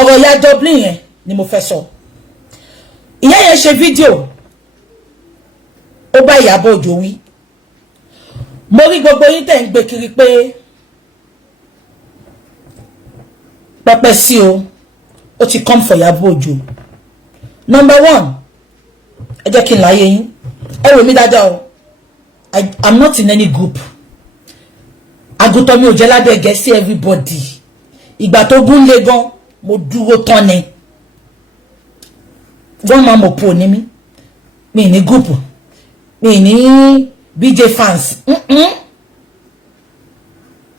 ọ̀rọ̀ ya Dublin yẹn ni mo fẹ́ sọ. Ìyá yẹn ṣe fídíò ó bá Iyabo Ojo wí. Mo rí gbogbo yín tẹ́ ń gbé kiri pé pẹpẹ sí o ti come for Iyabo Ojo. Number 1, ẹ jẹ́ kí n láyé yín. Ẹ wò mí dáadáa o. I'm not in any group. Àgùntàn mi ò jẹ́ lábẹ́ Gẹ̀ẹ́sì everybody. Ìgbà tó gún lé gan mo dúró tán ni. One man mo po ni mi. Mi ní group. Mi ní BJ fans.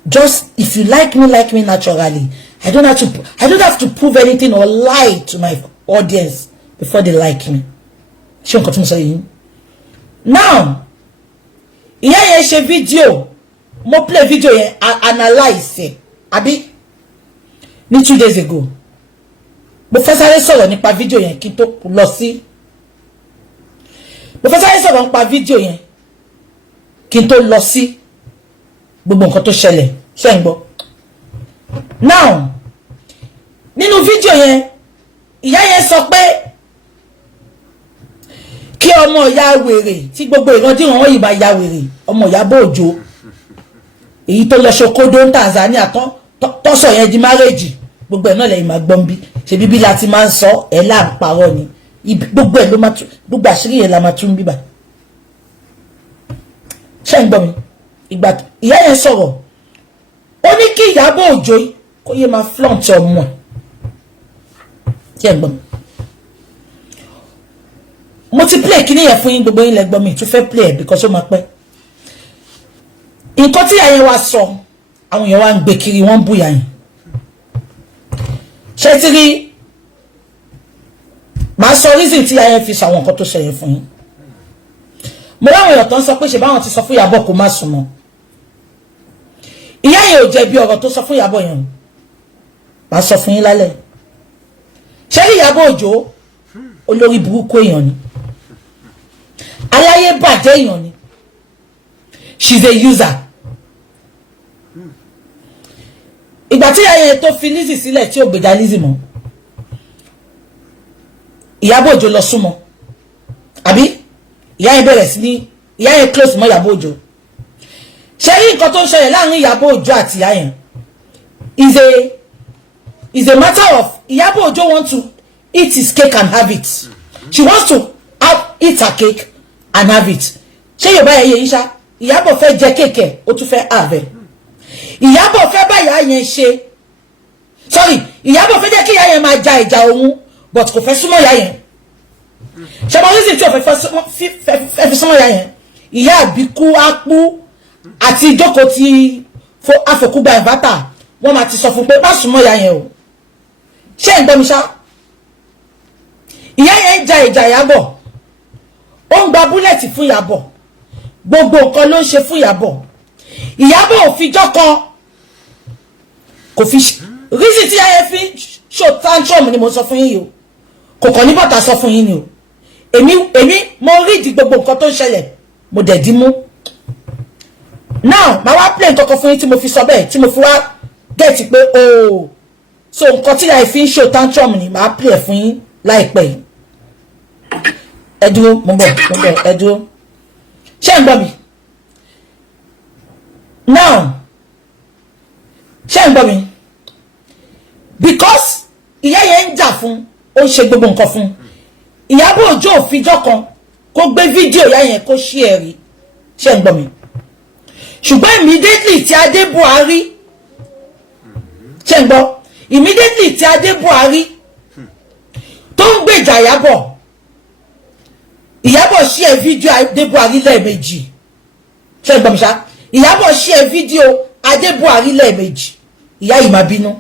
Just if you like me naturally. I don't have to prove anything or lie to my audience before they like me. Ṣé nǹkan tí mo sọ yìí? Now, ìyá yẹn ṣe video, mo play video yẹn, analyze àbí ní 2 days ago. Mo fẹ́ sáré sọ̀rọ̀ nípa video yẹn kí n tó lọ sí. Mo fẹ́ sáré sọ̀rọ̀ nípa video yẹn kí n tó lọ sí gbogbo nǹkan tó ṣẹlẹ̀. Ṣé ń gbọ́? Now, nínú video yẹn, ìyá yẹn sọ pé kí ọmọ ya wèrè tí gbogbo ìrandíran wọn yìí bá ya wèrè, ọmọ Iyabo Ojo èyí tó lọ ṣokodo ní Tanzania tó sọ yẹn di marriage, gbogbo ẹ̀ náà lẹ́yìn máa gbọ́n bí ṣe bíbí láti máa ń sọ ẹ̀ là ń parọ́ ni, gbogbo ẹ̀ ló máa tún, gbogbo àṣírí yẹn la máa tún bíbà. Ṣé ń gbọ́ mi? Ìgbà ìyá yẹn sọ̀rọ̀ ó ní kí Iyabo Ojo kó yé máa flaunt ọmọ ẹ̀. Ṣé ń gbọ́ mi? Mo ti play kíní yẹn fún yín, gbogbo yín lẹ gbọ́ mi tún fẹ́ play ẹ̀ because ó máa pẹ́. Nǹkan tí ìyá yẹn wá sọ, àwọn èèyàn wá ń gbé kiri, wọ́n ń bú ìyá yẹn. Ṣé ti rí? Màá sọ reason tí ìyá yẹn fi sọ àwọn nǹkan tó ṣe yẹn fún yín. Mo ráwọn èèyàn tó ń sọ pé ṣe báwọn ti sọ fún Iyabo kó má súnmọ́. Ìyá yẹn ò jẹ̀bi ọ̀rọ̀ tó sọ fún Iyabo yẹn. Màá sọ fún yín lálẹ́. Ṣé rí Iyabo Ojo olórí burúkú èèyàn ni, aláyé bàjẹ́ èèyàn ni, she's a user. Ìgbà tí ìyá yẹn tó fi Lizzy sílẹ̀ tí ò gbèjà Lizzy mọ́, Iyabo Ojo lọ súnmọ́ àbí ìyá yẹn bẹ̀rẹ̀ sí ní, ìyá yẹn close mọ́ Iyabo Ojo. Ṣé rí nǹkan tó ń ṣẹlẹ̀ láàrin Iyabo Ojo àti ìyá yẹn is a matter of Iyabo Ojo want to eat his cake and have it. She wants to eat her cake and have it. Ṣé Yorùbá yẹn yẹn ṣá? Iyabo fẹ́ jẹ cake, ó tún fẹ́ have. Iyabo fẹ́ bá ìyá yẹn ṣe. Sorry, Iyabo fẹ́ jẹ́ kí ìyá yẹn máa ja ìjà òun, but kò fẹ́ súnmọ́ ìyá yẹn. Ṣé mo rí sí tí ó fẹ́ fi súnmọ́ ìyá yẹn? Ìyá àbíkú ápú àti ìjókòó ti afọkúgba ìbátà, wọ́n máa ti sọ fún pé má súnmọ́ ìyá yẹn o. Ṣé ń gbọ́ mi ṣá? Ìyá yẹn ja ìjà Iyabo, ó ń gba búlẹ̀tì fún Iyabo, gbogbo nǹkan ló ń ṣe fún Iyabo. Iyabo ò fijọ́ kan kò fi reason tí ìyá yẹn fi show tantrum ni mo sọ fún yín o, kò kàn ní bọ́tà sọ fún yín ni o. Èmi mo rí di gbogbo nǹkan tó ń ṣẹlẹ̀, mo dẹ̀ dí mú. Now màá wá play nǹkan kan fún yín tí mo fi sọ bẹ́ẹ̀, tí mo fi wá gẹ̀ẹ́tì pé ooo so nǹkan tí ìyá yẹn fi ń show tantrum ni màá play fún yín láìpẹ́ yìí. Ẹ dúró, mo bọ̀, ẹ dúró. Ṣé ń gbọ́ mi? Now, ṣé ń gbọ́ mi? Because ìyá yẹn ń jà fún, ó ń ṣe gbogbo nǹkan fún. Iyabo Ojo ò fijọ́ kan kó gbé fídíò ìyá yẹn kó share rí. Ṣé ń gbọ́ mi? Ṣùgbọ́n immediately tí Adé Buhari, ṣé ń gbọ́? Immediately tí Adé Buhari tó ń gbèjà Iyabo share video Adé Buhari lẹ́ẹ̀mejì. Ṣé ń gbọ́ mi ṣá? Iyabo share video Adé Buhari lẹ́ẹ̀mejì. Ìyá yìí máa bínú.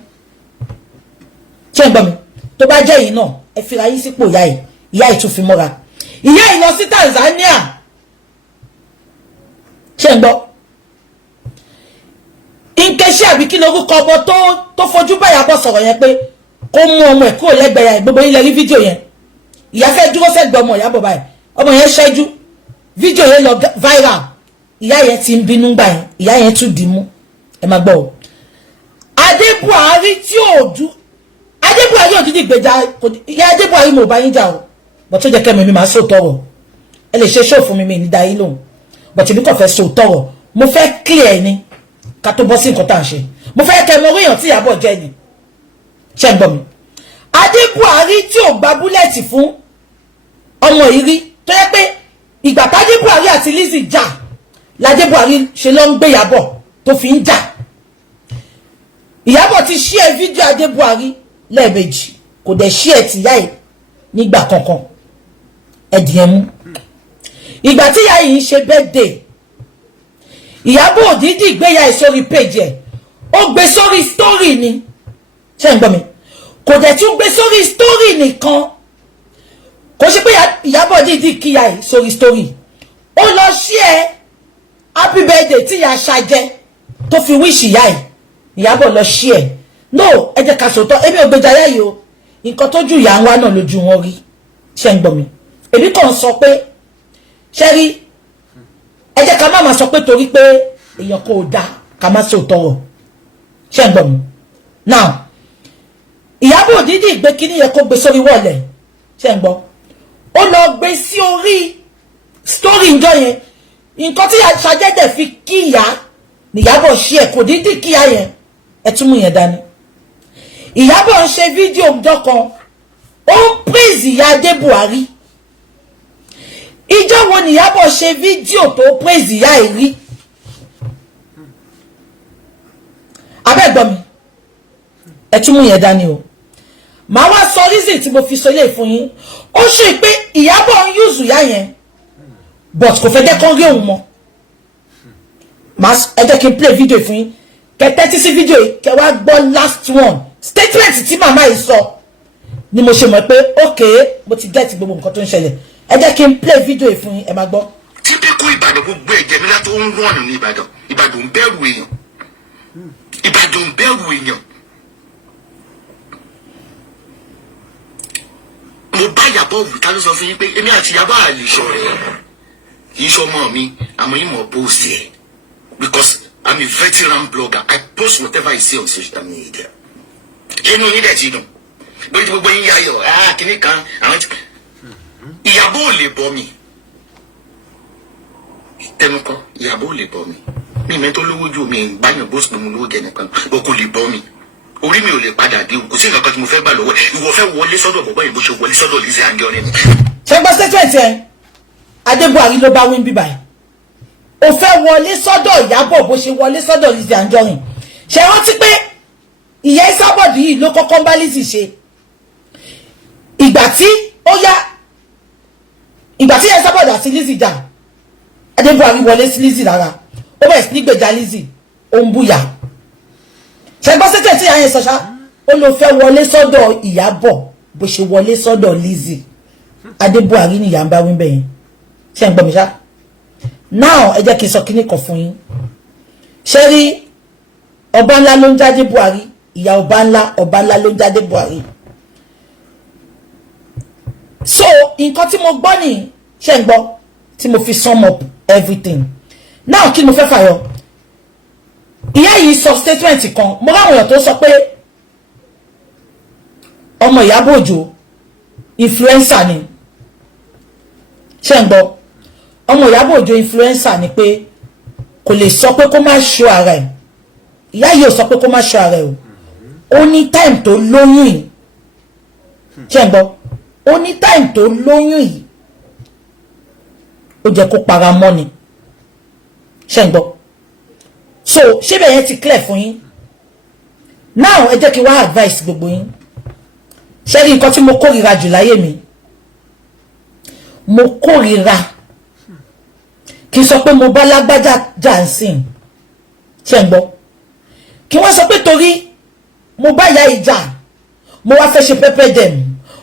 Ṣé ń gbọ́ mi? Tó bá jẹ́ yìí náà, ẹ fira yín sípò ìyá yìí. Ìyá yìí tún fi mọ́ra. Ìyá yìí lọ sí Tanzania. Ṣé ń gbọ́? Nkechi àbí kí lorúkọ ọmọ tó fojú bá Iyabo sọ̀rọ̀ yẹn pé kó mú ọmọ ẹ̀ kúrò lẹ́gbẹ̀ẹ́ yẹn, gbogbo yín lẹ rí fídíò yẹn. Ìyá fẹ́ dúró sẹ́gbẹ̀ẹ́ ọmọ Iyabo báyìí. Ọmọ yẹn ṣẹ́jú. Fídíò yẹn lọ viral. Ìyá yẹn ti ń bínú gbà yẹn. Ìyá yẹn tún dì mú. Ẹ máa gbọ́ o. Adé Buhari tí ò dú. Adé Buhari ò dídì gbèjà ìyá Adébùhárí mo bá yín jà o but tó jẹ́ kẹ́mi mi máa sọ tọrọ ẹ lè ṣe show fún mi ní dá yín lóhùn but èmi kò fẹ́ sọ tọrọ mo fẹ́ clear ni ká tó bọ́ sí nǹkan tá à ń ṣe mo fẹ́ kẹ́ mọ oríyàn tí Ìyábọ̀ jẹ́ ni ṣé ń gbọ́ mi Adébùhárí tí ò gba búlẹ̀tì fún ọmọ ìrí tó yẹ pé ìgbà t'Adébùhárí àti Lizzy jà l'Adébùhárí ṣe ló ń gbé Ìyábọ̀ tó fi ń jà Ìyábọ̀ ti share fídíò Adébùhárí lẹ́ẹ̀mejì kò dẹ̀ share tìyá ẹ̀ nígbà kankan ẹ̀dìyẹn mú ìgbà tí ìyá yìí ń ṣe birthday Ìyábọ̀ òdìdí gbéyà ẹ̀ sórí page ẹ̀ ó gbé sórí story ni ṣé ń gbọ́ mi kò dẹ̀ tún gbé sórí story nìkan kò ṣe pé Ìyábọ̀ dídí kíyà ẹ̀ sórí story ó lọ share happy birthday tí ìyá ṣàjẹ́ tó fi wish ìyá ẹ̀ Ìyábọ̀ lọ share no ẹ jẹ́ ká sòótọ́ èmi ò gbèjà yá yìí o nǹkan tójú ìyá ń wá náà lójú wọn rí ṣé ń gbọ́ mi èmi kàn sọ pé ṣé rí ẹ jẹ́ ká má máa sọ pé torí pé èèyàn kò dáa ká má sòótọ́ rọ̀ ṣé ń gbọ́ mi now Ìyábọ̀ dídì gbé kíní yẹ kó gbé sórí wọ́ọ̀lẹ̀ ṣé ń gbọ́ ó lọ gbé sí orí story ńjọ́ yẹn nǹkan tí ṣàjẹ́dẹ̀ fi kí ìyá Ìyábọ̀ ṣe ẹ̀ kò dídì kíyà yẹn ẹ tún mú yẹn dání Ìyábọ̀ ń ṣe fídíò ọjọ́ kan ó ń praise ìyá Adébùhárí ìjọ́ wo ni Ìyábọ̀ ṣe fídíò tó praise ìyá ẹ̀ rí abẹ́gbọ́n mi ẹ tún mú yẹn dání o màá wá sọ reason tí mo fi sọ ilé fún yín ó ṣe pé Ìyábọ̀ ń use ìyá yẹn but kò fẹ́ jẹ́ kán rí òun mọ́ ẹ jẹ́ kí n play video fún yín kẹtẹ́tí sí fídíò yìí kẹ wá gbọ́ last one statement tí màmá yìí sọ ni mo ṣe mọ̀ pé okay mo ti get gbogbo nǹkan tó ń ṣẹlẹ̀ ẹ jẹ́ kí n play fídíò yìí fún yín ẹ máa gbọ́. tí bí kú Ìbàdàn gbogbo ẹ̀jẹ̀ nílá tó ń rán ní Ìbàdàn Ìbàdàn ń bẹ̀rù èèyàn Ìbàdàn ń bẹ̀rù èèyàn. mo bá Ìyábọ̀ wù ká ló sọ fún yín pé èmi àti Ìyábọ̀ àlè ṣọ̀rẹ́ kì í ṣọmọ mi àmọ́ yín mọ̀ post ẹ̀ because I'm a veteran blogger. I post whatever I see on social media. Inú yín dẹ̀ ti dùn. Bóyá tí gbogbo yín yá yọ̀, kìíní kan, àwọn tí... Ìyábọ̀ ò lè bọ́ mi. Tẹnu kan, Ìyábọ̀ ò lè bọ́ mi. Mi mẹ́tọ́ lówó ju mi báyọ̀ bó sùn lówó gẹ̀ nìkan. O kò lè bọ́ mi. Orí mi ò lè padà dé o. Kò sí nǹkan kan tí mo fẹ́ gbà lọ́wọ́ ẹ̀. Ìwọ fẹ́ wọlé sọ́dọ̀ bọ̀bọ́ yìí bó ṣe wọlé sọ́dọ̀ Lizzy Anjorin. Ṣé gbọ́ statement yẹn? Adébùhárí ló bá wí ń bíbáyìí. Ó fẹ́ wọlé sọ́dọ̀ Ìyábọ̀ bó ṣe wọlé sọ́dọ̀ Lizzy Anjorin ṣe rántí pé ìyá Esabod yìí ló kọ́kọ́ ń bá Lizzy ṣe ìgbà tí Esabod àti Lizzy jà Adébùhárí wọlé sí Lizzy lára ó bẹ̀rẹ̀ sí ní gbèjà Lizzy ó ń búyà ṣe gbọ́ sẹ́tẹ̀ tí àyẹ̀ sọ́ṣá ó ló fẹ́ wọlé sọ́dọ̀ Ìyábọ̀ bó ṣe wọlé sọ́dọ̀ Lizzy Adébùhárí ni ìyá ń bá wí bẹ́yẹn ṣe ń gbọ́ mi ṣá now ẹ jẹ́ kí n sọ kíní kan fún yín ṣé rí ọba ńlá ló ń jáde Buhari ìyá ọba ńlá ló ń jáde Buhari so nǹkan tí mo gbọ́ ní ṣé ń gbọ́ tí mo fi sum up everything now kí mo fẹ́ fàyọ ìyá yìí sọ statement kan mo ráwọn èèyàn tó sọ pé ọmọ Ìyábọ̀ Òjó influencer ni ṣé ń gbọ́ ọmọ Ìyábọ̀ Òjó influencer ni pé kò lè sọ pé kó má ṣọ́ ara ẹ̀ ìyá yìí ò sọ pé kó má ṣọ́ ara ẹ̀ o ó ní time tó lóyún yìí ṣé ń gbọ́ ó ní time tó lóyún yìí ó jẹ́ kó para mọ́ ni ṣé ń gbọ́ so ṣé bẹ́ẹ̀ yẹn ti clear fún yín now ẹ jẹ́ kí wá advice gbogbo yín ṣé rí nǹkan tí mo kórìíra jù láyé mi mo kórìíra kí n sọ pé mo bá lágbájá jansin ṣé ń gbọ́ kí wọ́n sọ pé torí mo bá ya ìjà mo wá fẹ́ ṣe pẹ́pẹ́ dẹ̀m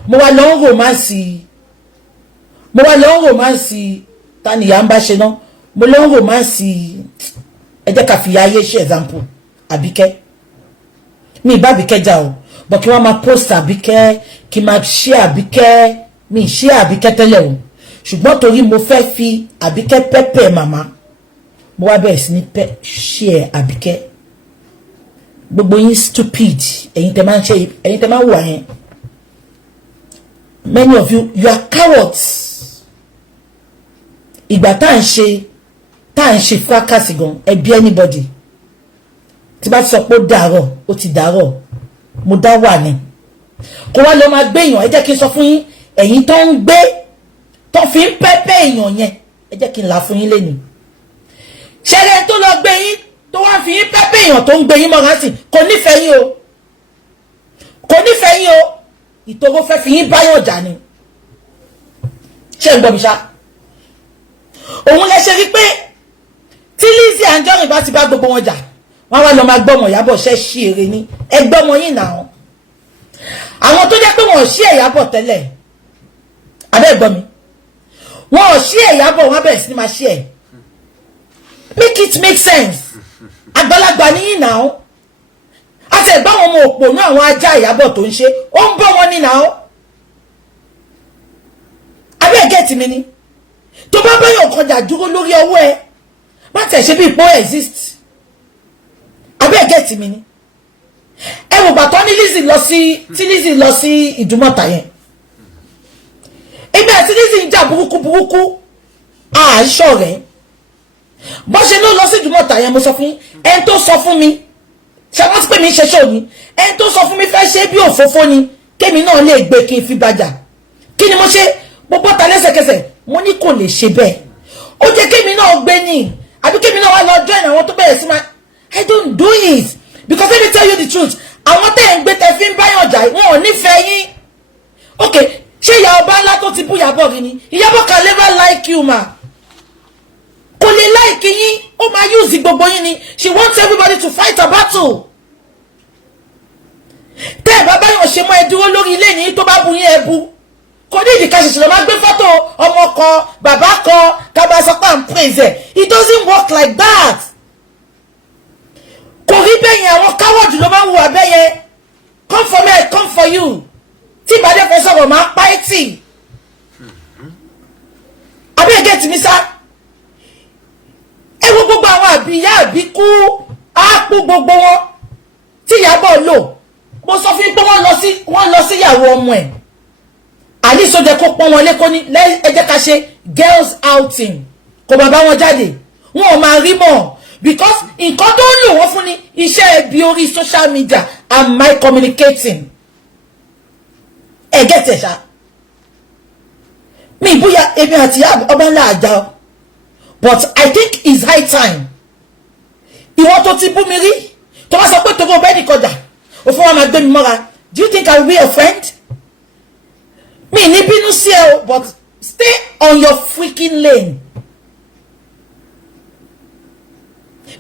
mo wá lọ ń romance ta ni ìyá ń bá ṣe náà mo lọ ń romance ẹ jẹ́ ká fi ayé ṣe example Àbíkẹ́ mi ìbá Àbíkẹ́ jà o but kí wọ́n máa post Àbíkẹ́ kí máa share Àbíkẹ́ mi share Àbíkẹ́ tẹ́lẹ̀ o ṣùgbọ́n torí mo fẹ́ fi Àbíkẹ́ pẹ́pẹ́ màmá mo wá bẹ̀rẹ̀ sí ní share Àbíkẹ́ gbogbo yín stupid ẹ̀yin tẹ́ máa ń ṣe ẹ̀yin tẹ́ máa ń wà yẹn many of you are cowards. Ìgbà tá ń ṣe fracas gan ẹbí anybody. Tí bá sọ pé ó ti dàárọ̀ mo dá wà ní. Kó wá lọ máa gbé èèyàn ẹ jẹ́ kí n sọ fún yín ẹ̀yin tó ń gbé tó fi ń pẹ́pẹ́ èèyàn yẹn ẹ jẹ́ kí n là fún yín lẹ́nu. Ṣẹlẹ̀ tó lọ gbé yín tó wá fi yín pẹ́pẹ́ èèyàn tó ń gbé yín mọ́ra sí kò nífẹ̀ẹ́ yín o. Kò nífẹ̀ẹ́ yín o. Ìtòrò fẹ́ fi yín báyọ̀ jà ni. Ṣé ń gbọ́ mi ṣá? Òun lẹ ṣe rí pé tí Lizzy Anjorin bá ti bá gbogbo wọn jà wọ́n wá lọ máa gbọ́mọ Iyabo ṣe ṣí èrè ní ẹgbọ́mọ yín náà. Àwọn tó jẹ́ pé wọ́n ṣí Iyabo tẹ́lẹ̀ abẹ́ gbọ́ mi wọ́n ṣí Iyabo wọ́n bẹ̀rẹ̀ sí ní máa ṣí ẹ̀. Make it make sense. Àgbàlagbà ní yín náà. Àti ẹ̀gbọ́n àwọn ọmọ òpó náà àwọn ajá Iyabo tó ń ṣe ó ń bọ́ wọn ní náà. Abẹ́ gẹ̀ẹ́tì mi ni tó bá bẹ́yàn kọjá dúró lórí ọwọ́ ẹ má tẹ̀ ṣe bí ipò exist. Abẹ́ gẹ̀ẹ́tì mi ni ẹ wò bàtọ́ ní Lizzy lọ sí Ìdúmọ̀tà yẹn ẹgbẹ́ àti Lizzy ń jà burúkú àṣọ rẹ̀ bó ṣe ló lọ sí Ìdúmọ̀tà yẹn mo sọ fún ẹni tó sọ fún mi ṣe wọ́n ti pè mí ṣẹṣẹ́ òní ẹni tó sọ fún mi fẹ́ ṣe bí òfófó ni kémi náà lè gbé kí n fi bàjà kí ni mo ṣe gbogbo ta lẹ́sẹ̀kẹsẹ̀ mo ní kò lè ṣe bẹ́ẹ̀ ó jẹ́ kémi náà gbé ní àbí kémi náà wá lọ join àwọn tó bẹ̀rẹ̀ sí máa I don't do it because let me tell you the truth àwọn tẹ́ ń gbé tẹ́ fi ń báyọ̀ jà wọn ò nífẹ̀ẹ́ yín okay ṣé ìyá ọba ńlá tó ti bú Iyabo rí ni Iyabo can never like you ma kò lè like yín ó máa use gbogbo yín ni she wants everybody to fight a battle tẹ́ ẹ̀ bá báyọ̀ ṣe mọ́ ẹ dúró lórí ilé ní tó bá bu yín ẹ bu kò ní ìdíkà ṣẹ̀ṣẹ̀ lọ máa gbé fọ́tò ọmọ kan bàbá kan kábà sọ pé à ń praise ẹ̀ it doesn't work like that kò rí bẹ́ẹ̀ yẹn àwọn coward ló máa ń wù abẹ́ yẹn come for me I come for you tí ìbàdí fẹ́ sọ̀rọ̀ máa pa ẹ́ tì abẹ́ gẹ̀ẹ́tì mi sá ẹ wo gbogbo àwọn àbíyá àbíkú ápù gbogbo wọn tí Iyabo lò mo sọ fún yín pé wọ́n lọ sí ìyàwó ọmọ ẹ̀ àlìsọjẹ kó pọ́n wọn lẹ́kọ́ ní ẹ jẹ́ ká ṣe girls outing kò bàbá wọn jáde wọn ò máa rí mọ́ because nǹkan tó ń lò wọ́n fún ni iṣẹ́ ẹbí orí social media and my communicating ẹ gẹ́tẹ̀ ṣá mi ìbúyà èmi àti ọba ńlá àjà but I think it's high time ìwọ tó ti bú mi rí tó bá sọ pé torí ọbẹ̀ nìkọjà òfin wa máa gbé mi mọ́ra do you think I will be your friend mi ní bínú sí ẹ o but stay on your freaking lane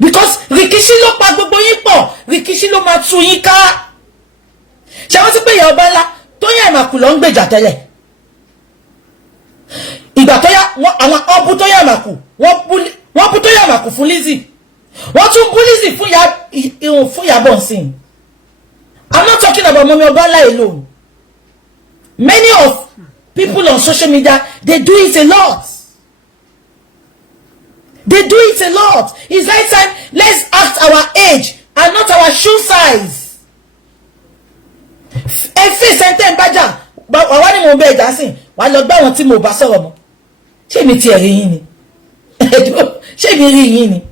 because rìkíṣí ló pa gbogbo yín pọ̀ rìkíṣí ló máa tú yín ká ṣe wọ́n ti pé ìyá ọba ńlá tó yẹ ìmàkù lọ ń gbèjà tẹ́lẹ̀ ìgbà tó yá àwọn ọbú tó yẹ ìmàkù wọ́n bú tó yẹ ìmàkù fún Lizzy wọ́n tún bú Lizzy fún Iyabo nsìn. I'm not talking about Mommy Obala alone. Many of people on social media, they do it a lot. They do it a lot. It's high time, let's act our age and not our shoe size. Every sentence baja, but I want to be dancing. While you're going to move, Bassoromo. She me tearing. She be ringing.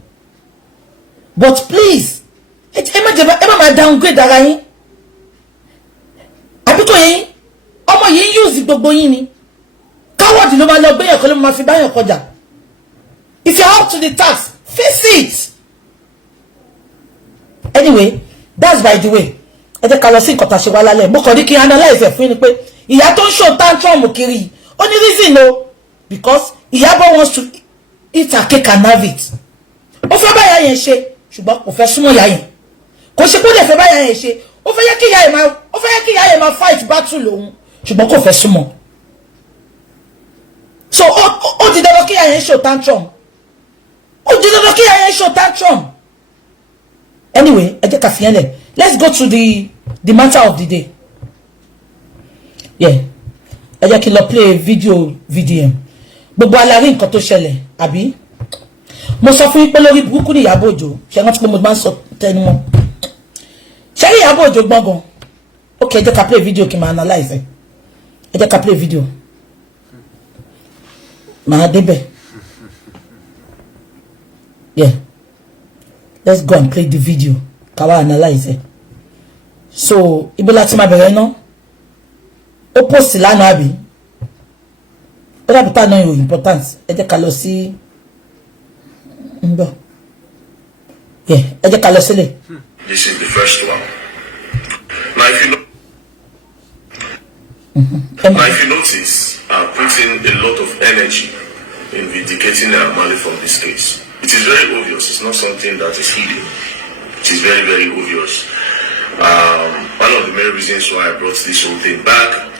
But please, Emma downgrade that. Àbíkò yín ọmọ yìí use gbogbo yín ni coward ló máa lọ gbé yàn kan ló máa fi báyàn kọjá if you are up to the task face it anyway that's by the way ẹ jẹ́ ká lọ sí nǹkan tá ṣe wá lálẹ́ mo kàn ní kí analyze ẹ̀ fún yín ni pé ìyá tó ń show tantrum kiri ó ní reason o because Iyabo wants to eat her cake and have it ó fẹ́ báyà yẹn ṣe ṣùgbọ́n kò fẹ́ súnmọ́ ìyá yẹn kò ṣe kó lè fẹ́ báyà yẹn ṣe ó fẹ́ yẹ kí ìyá yẹn máa fight battle lòun ṣùgbọ́n kò fẹ́ súnmọ́ so ó di dandan kí ìyá yẹn show tantrum anyway ẹ jẹ́ ká fi yẹn lẹ̀ let's go to the matter of the day ẹ jẹ́ kí n lọ play video VDM gbogbo alárí nǹkan tó ṣẹlẹ̀ àbí mo sọ fún yín pé lórí burúkú ní Iyabo Ojo ṣe rántí pé mo máa ń sọ tẹnu mọ́ ṣe rí Iyabo Ojo gbọ́ngàn ok jẹ́ ká play video kí n máa analyze ẹ̀ ẹ jẹ́ ká play video màá débẹ̀ yeah let's go and play the video ká wá analyze it. So ibi láti máa bẹ̀rẹ̀ náà ó post lánàá àbí ó dàbí tá náà yóò important ẹ jẹ́ ká lọ sí yeah ẹ jẹ́ ká lọ sílẹ̀. This is the first one. Now if you notice, I'm putting a lot of energy in vindicating Amali from this case. It is very obvious. It's not something that is hidden. It is very, very obvious. One of the main reasons why I brought this whole thing back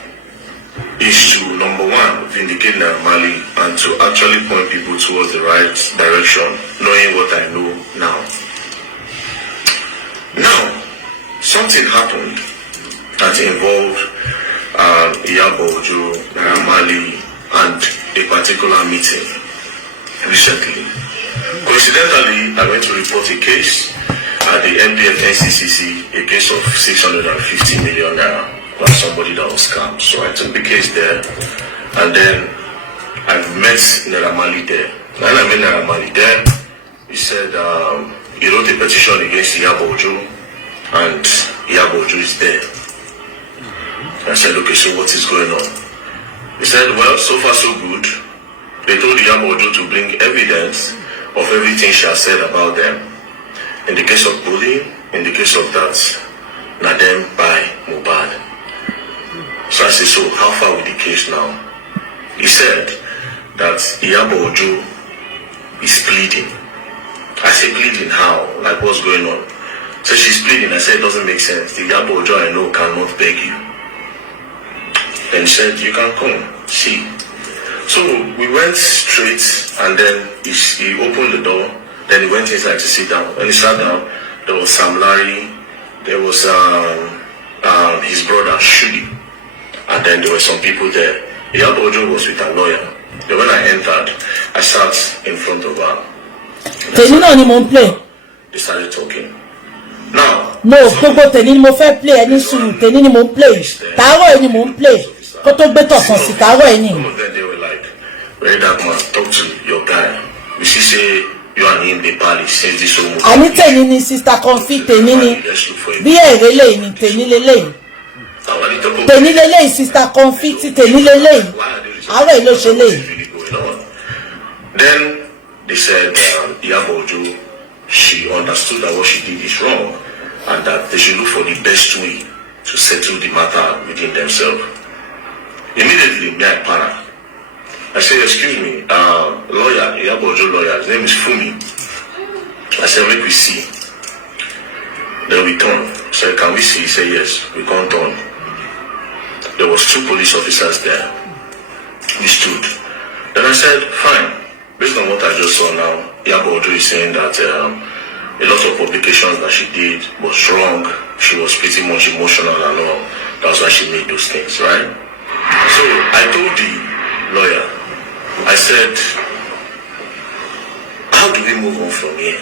is to, number one, vindicate Amali and to actually point people towards the right direction, knowing what I know now. Now, something happened that involved Iyabo, Amali, and a particular meeting recently. Coincidentally, I went to report a case at the NPF NCCC, a case of 650 million naira by somebody that was scammed. So I took the case there, and then I met Amali there. When I met Amali there, he said he wrote a petition against Iyabo, and Iyabo is there. I said, okay, so what is going on? He said, well, so far so good. They told Iyabo to bring evidence of everything she has said about them. In the case of bullying, in the case of that, Nadem by Mubad. So I said, so how far with the case now? He said that Iyabo is pleading. I said, pleading how? Like, what's going on? So she's pleading. I said, it doesn't make sense. The Iyabo I know cannot beg you. And he said, you can come, see. So we went straight, and then he opened the door. Then he went inside to sit down. When he sat down, there was Sam Larry, there was his brother Shudi, and then there were some people there. Iyabo was with a lawyer. Then when I entered, I sat in front of her. They started talking. Now, no, gbogbo tèmi ni mo fẹ́ play ẹni sùúrù tèmi ni mo play tààrọ̀ ẹni mo play kó tó gbé tọ̀sán sí tààrọ̀ ẹni. Some of them they were like, very dark man, talk to your guy. We see say you and him dey pally since this whole movie. Àní tèmi ni sister confit tèmi ni bí èrè lẹ́yìn ni tèmi lélẹ́yìn. Tèmi lélẹ́yìn sister confit tèmi lélẹ́yìn. Àárọ̀ èlò ṣe lẹ́yìn. Then they said Iyabo she understood that what she did is wrong and that they should look for the best way to settle the matter within themselves. Immediately, I para. I said, excuse me, lawyer, Iyabo lawyer, his name is Fumi. I said, make we see. Then we turn. I said, can we see? He said, yes, we can't turn. There was 2 police officers there. We stood. Then I said, fine. Based on what I just saw now, Iyabo is saying that a lot of publications that she did was wrong. She was pretty much emotional and all. That's why she made those things, right? So I told the lawyer, I said, how do we move on from here?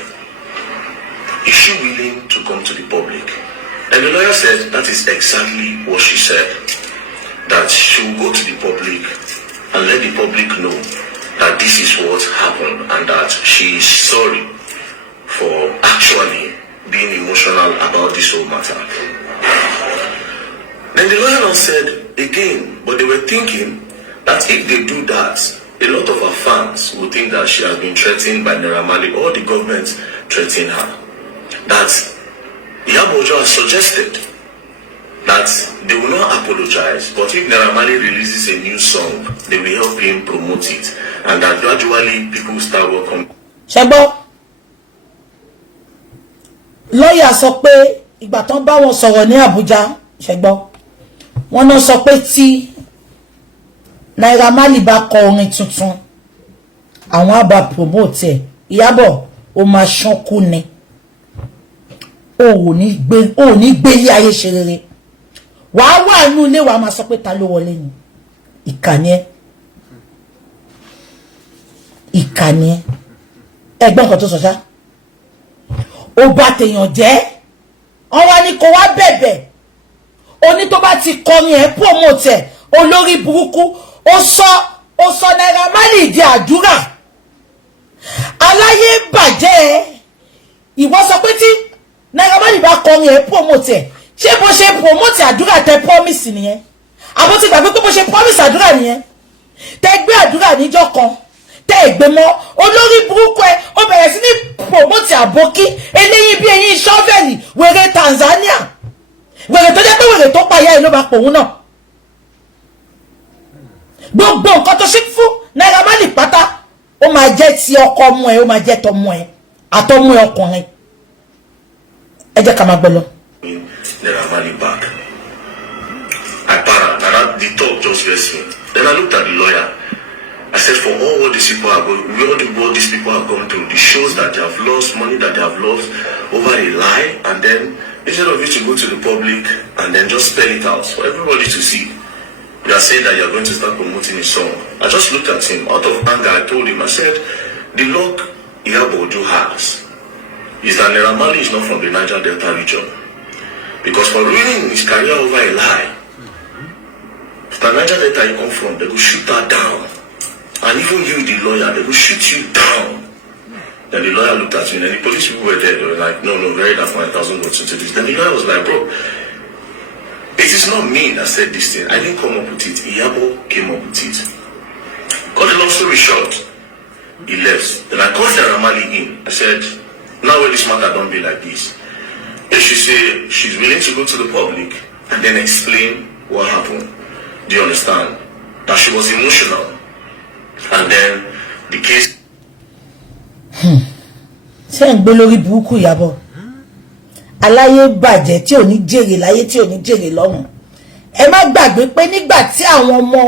Is she willing to come to the public? And the lawyer said, that is exactly what she said. That she will go to the public and let the public know that this is what happened and that she is sorry for actually being emotional about this whole matter. Then the lawyer said again, but they were thinking that if they do that, a lot of her fans would think that she has been threatened by Amali or the government threatening her. That Iyabo has suggested that they will not apologize, but if Amali releases a new song, they will help him promote it, and that gradually people start welcoming. Ṣẹ́gbọ́, lọ́yà sọ pé ìgbà tán bá wọn sọ̀rọ̀ ní Abuja, ṣẹ́gbọ́, wọ́n náà sọ pé tí Amali bá kọ orin tuntun, àwọn á bá promote ẹ̀. Iyabo, ó máa ṣánkú ni. Ó ní gbé ilé ayé ṣe rere. Wàá wà nínú ilé wa máa sọ pé ta ló wọlé ni. Ìkànnì ẹ. Ìkànnì ẹ. Ẹgbọ́n kan tó sọ ṣá. Ó bá tèèyàn jẹ́. Wọ́n wá ní kó wá bẹ̀bẹ̀. Ó ní tó bá ti kọrin ẹ̀ promote ẹ̀. olórí burúkú ó sọ Naira Marley di àdúrà aláyé bàjẹ́ ìwọ sọ pé tí Naira Marley bá kọrin ẹ̀ promote ẹ̀ ṣé bó ṣe promote àdúrà tẹ promise nìyẹn àbó ti gbàgbé pé bó ṣe promise àdúrà nìyẹn tẹ gbé àdúrà níjọ́ kan tẹ ìgbé mọ́ olórí burúkú ẹ ó bẹ̀rẹ̀ sí ní promote àbókí eléyìí bí eyín ṣọ́fẹ̀lì wèrè Tanzania wèrè tó jẹ́ pé wèrè tó pa ìyá ẹ̀ ló máa pòun náà gbogbo nǹkan tó ṣe fún Naira Marley pátá ó máa jẹ́ ti ọkọ ọmọ ẹ ó máa jẹ́ tọmọ ẹ àtọmọ ẹ ọkùnrin ẹ jẹ́ ká máa gbọ́ lọ. Naira Marley back. I para, and the talk just vexed me. Then I looked at the lawyer. I said, for all what these people are going, what these people have gone through, the shows that they have lost, money that they have lost over a lie, and then instead of you to go to the public and then just spell it out for everybody to see, you are saying that you are going to start promoting a song. I just looked at him out of anger. I told him, I said, the luck Iyabo has is that Naira Marley is not from the Niger Delta region. Because for ruining his career over a lie, the Niger Delta you come from, they will shoot that down. And even you, the lawyer, they will shoot you down. Then the lawyer looked at me, and the police people were there. They were like, no, very that 1,000 votes into this. Then the lawyer was like, bro, it is not me that said this thing. I didn't come up with it. Iyabo came up with it. Cut the long story short, he left. Then I called Naira Marley in. I said, now when this matter don't be like this, if she say she's willing to go to the public and then explain what happened. Do you understand? That she was emotional. And then the case. Ṣé ń gbé lórí burúkú Iyabo aláyé bàjẹ́ tí ò ní jèrè láyé tí ò ní jèrè lọ́run ẹ má gbàgbé pé nígbà tí àwọn ọmọ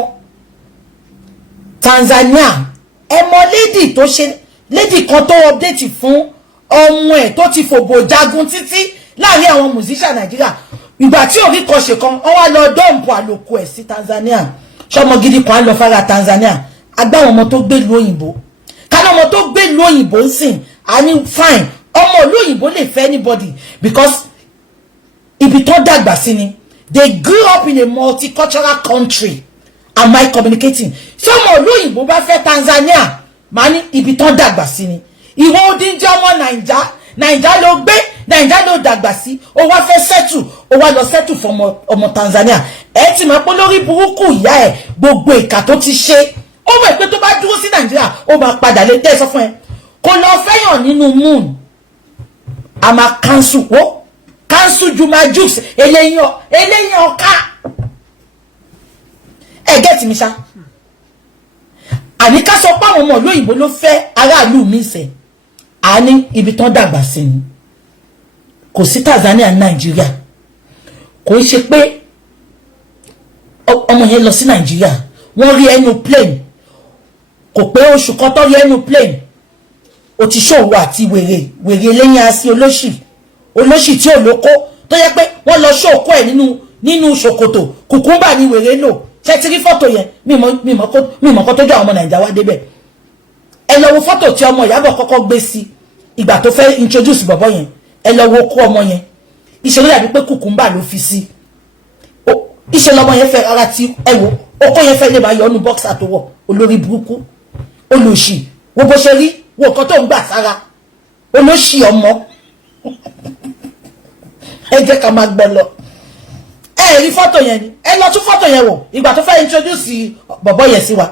Tanzania ẹ mọ lady kan tó update fún ọmọ ẹ̀ tó ti fòbò jagun títí láàrin àwọn musician Nàìjíríà ìgbà tí orí kan ṣe kan wọ́n wá lọ dọ́ǹpù àlòkù ẹ̀ sí Tanzania ṣọmọ gidi kan lọ fara Tanzania agbá àwọn ọmọ tó gbé ìlú òyìnbó kánà ọmọ tó gbé ìlú òyìnbó ń sìn á ní fine ọmọ ìlú òyìnbó lè fẹ́ anybody because ibi tó dàgbà sí ni they grew up in a multicultural country am I communicating so ọmọ ìlú òyìnbó bá fẹ́ Tanzania máa ní ibi tó dàgbà sí ni ìwọ odinjẹ ọmọ Naija ló gbé Naija ló dàgbà sí ó wá fẹ́ settle ó wá lọ settle fún ọmọ Tanzania ẹ ti máa pọ́ lórí burúkú ìyá ẹ̀ gbogbo ìkà tó ti ṣe ó mọ̀ pé tó bá dúró sí Nàìjíríà ó máa padà lè tẹ́ sọ fún ẹ kò lọ fẹ́yàn nínú moon a máa cancel Juma Jukes eléyìn ọ̀ká ẹ get mi ṣá àní ká sọ pé àwọn ọmọ olóyìnbó ló fẹ́ aráàlú mi ṣe àní ibi tán dàgbà sí ni kò sí Tanzania Nàìjíríà kò ṣe pé ọmọ yẹn lọ sí Nàìjíríà wọ́n rí ẹnu plane kò pé oṣù kan tó rí ẹnu plane ó ti ṣòwò àti wèrè lẹ́yìn así olóṣì tí ò lóko tó yẹ pé wọ́n lọ ṣòkó ẹ̀ nínú ṣòkòtò kùkúmbà ní wèrè lò ṣe ti rí fọ́tò yẹn mímọ̀ kó tó jọ àwọn ọmọ Nàìjíríà wá débẹ̀ ẹ lọ wo fọ́tò tí ọmọ Ìyábọ̀ kọ́kọ́ gbé sí ìgbà tó fẹ́ introduce bọ̀bọ̀ yẹn ẹ lọ wo kó ọmọ yẹn ìṣẹ̀lẹ̀ dàbí pé kùkúmbà ló fi sí ìṣẹ̀lẹ̀ ọmọ yẹn fẹ́ ara tí ẹ wo okó yẹn fẹ́ lè máa yọ ọ́nù bọ́ksà tó wọ̀ olórí burúkú olóṣì wo bó ṣe rí wo nǹkan tó ń gbà sára olóṣì ọmọ ẹ jẹ́ ká máa gbọ́ lọ ẹ rí fọ́tò yẹn ni ẹ lọ tún fọ́tò yẹn wò ìgbà tó fẹ́ introduce bọ̀bọ̀ yẹn sí wa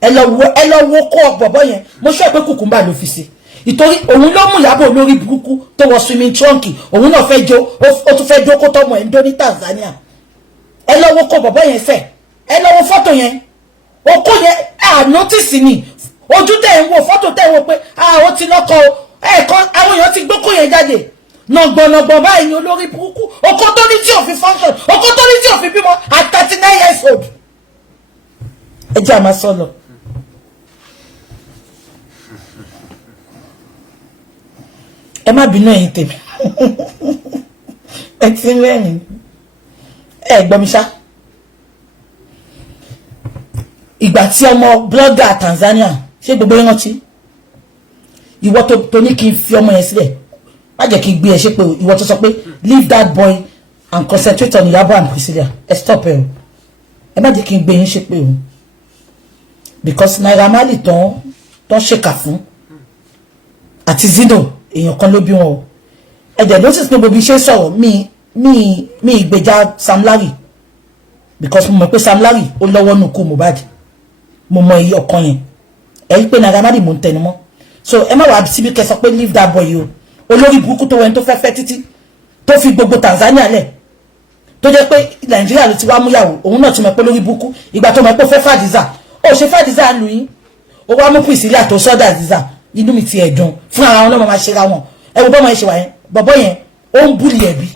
ẹ lọ wo kó bọ̀bọ̀ yẹn mo ṣọ́ pé kùkùmbà ló fi sí ìtorí òun ló mú Ìyábọ̀ olórí burúkú tó wọ swimming trunk òun náà fẹ́ jó ó tún fẹ́ jó kó tọmọ ẹ̀ ń dó ní Tanzania ẹ lọ wo kó bọ̀bọ̀ yẹn fẹ́ ẹ lọ wo fọ́tò yẹn okó yẹn notice ni ojú tẹ̀ ń wo fọ́tò tẹ̀ ń wo pé ó ti lọ́kọ ẹ̀ẹ̀kan àwọn èèyàn ti gbókó yẹn jáde nọ̀gbọ̀nọ̀gbọ̀n báyìí ni olórí burúkú okó tó ní tí ò fi function okó tó ní tí ò fi bímọ at 39 years old ẹ jẹ́ àmà sọ́lọ̀ ẹ má bínú ẹ̀yin tèmi ẹ ti rẹ́rìn ẹ gbọ́ mi ṣá ìgbà tí ọmọ blogger Tanzania ṣé gbogbo yẹn rántí ìwọ tó ní kí n fi ọmọ yẹn sílẹ̀ má jẹ́ kí n gbé ẹ ṣe pé ìwọ tó sọ pé leave that boy and concentrate on Iyabo and Priscilla ẹ stop ẹ o ẹ má jẹ́ kí n gbé yín ṣépè o because Naira Marley ton ṣèkà fún àti Zido èèyàn kan ló bí wọn o ẹ dẹ̀ notice pé gbogbo iṣẹ́ sọ̀rọ̀ mi ìgbèjà Sam Larry because mo mọ̀ pé Sam Larry ó lọ́wọ́ nù kú Mohbad mo mọ iye ọkàn yẹn ẹ rí pé Naira Marley mo ń tẹnu mọ́ so ẹ má wá síbi kẹ́ sọ pé leave that boy o olórí burúkú tó wẹ́n tó fẹ́ títí tó fi gbogbo Tanzania lẹ̀ tó jẹ́ pé Nàìjíríà ló ti wá múyàwó òun náà ti mọ̀ pé lórí burúkú ìgbà tó mọ̀ pé ó fẹ́ Fàdízà ó ṣe Fàdízà lù yín ó wá mú Priscilla tó sọ́dà Ziza inú mi ti ẹ̀dùn fún ara wọn lọ́mọ máa ṣe ra wọn ẹ wo bọ́mọ ẹ ṣe wà yẹn bọ̀bọ́ yẹn ó ń búlì ẹ̀bí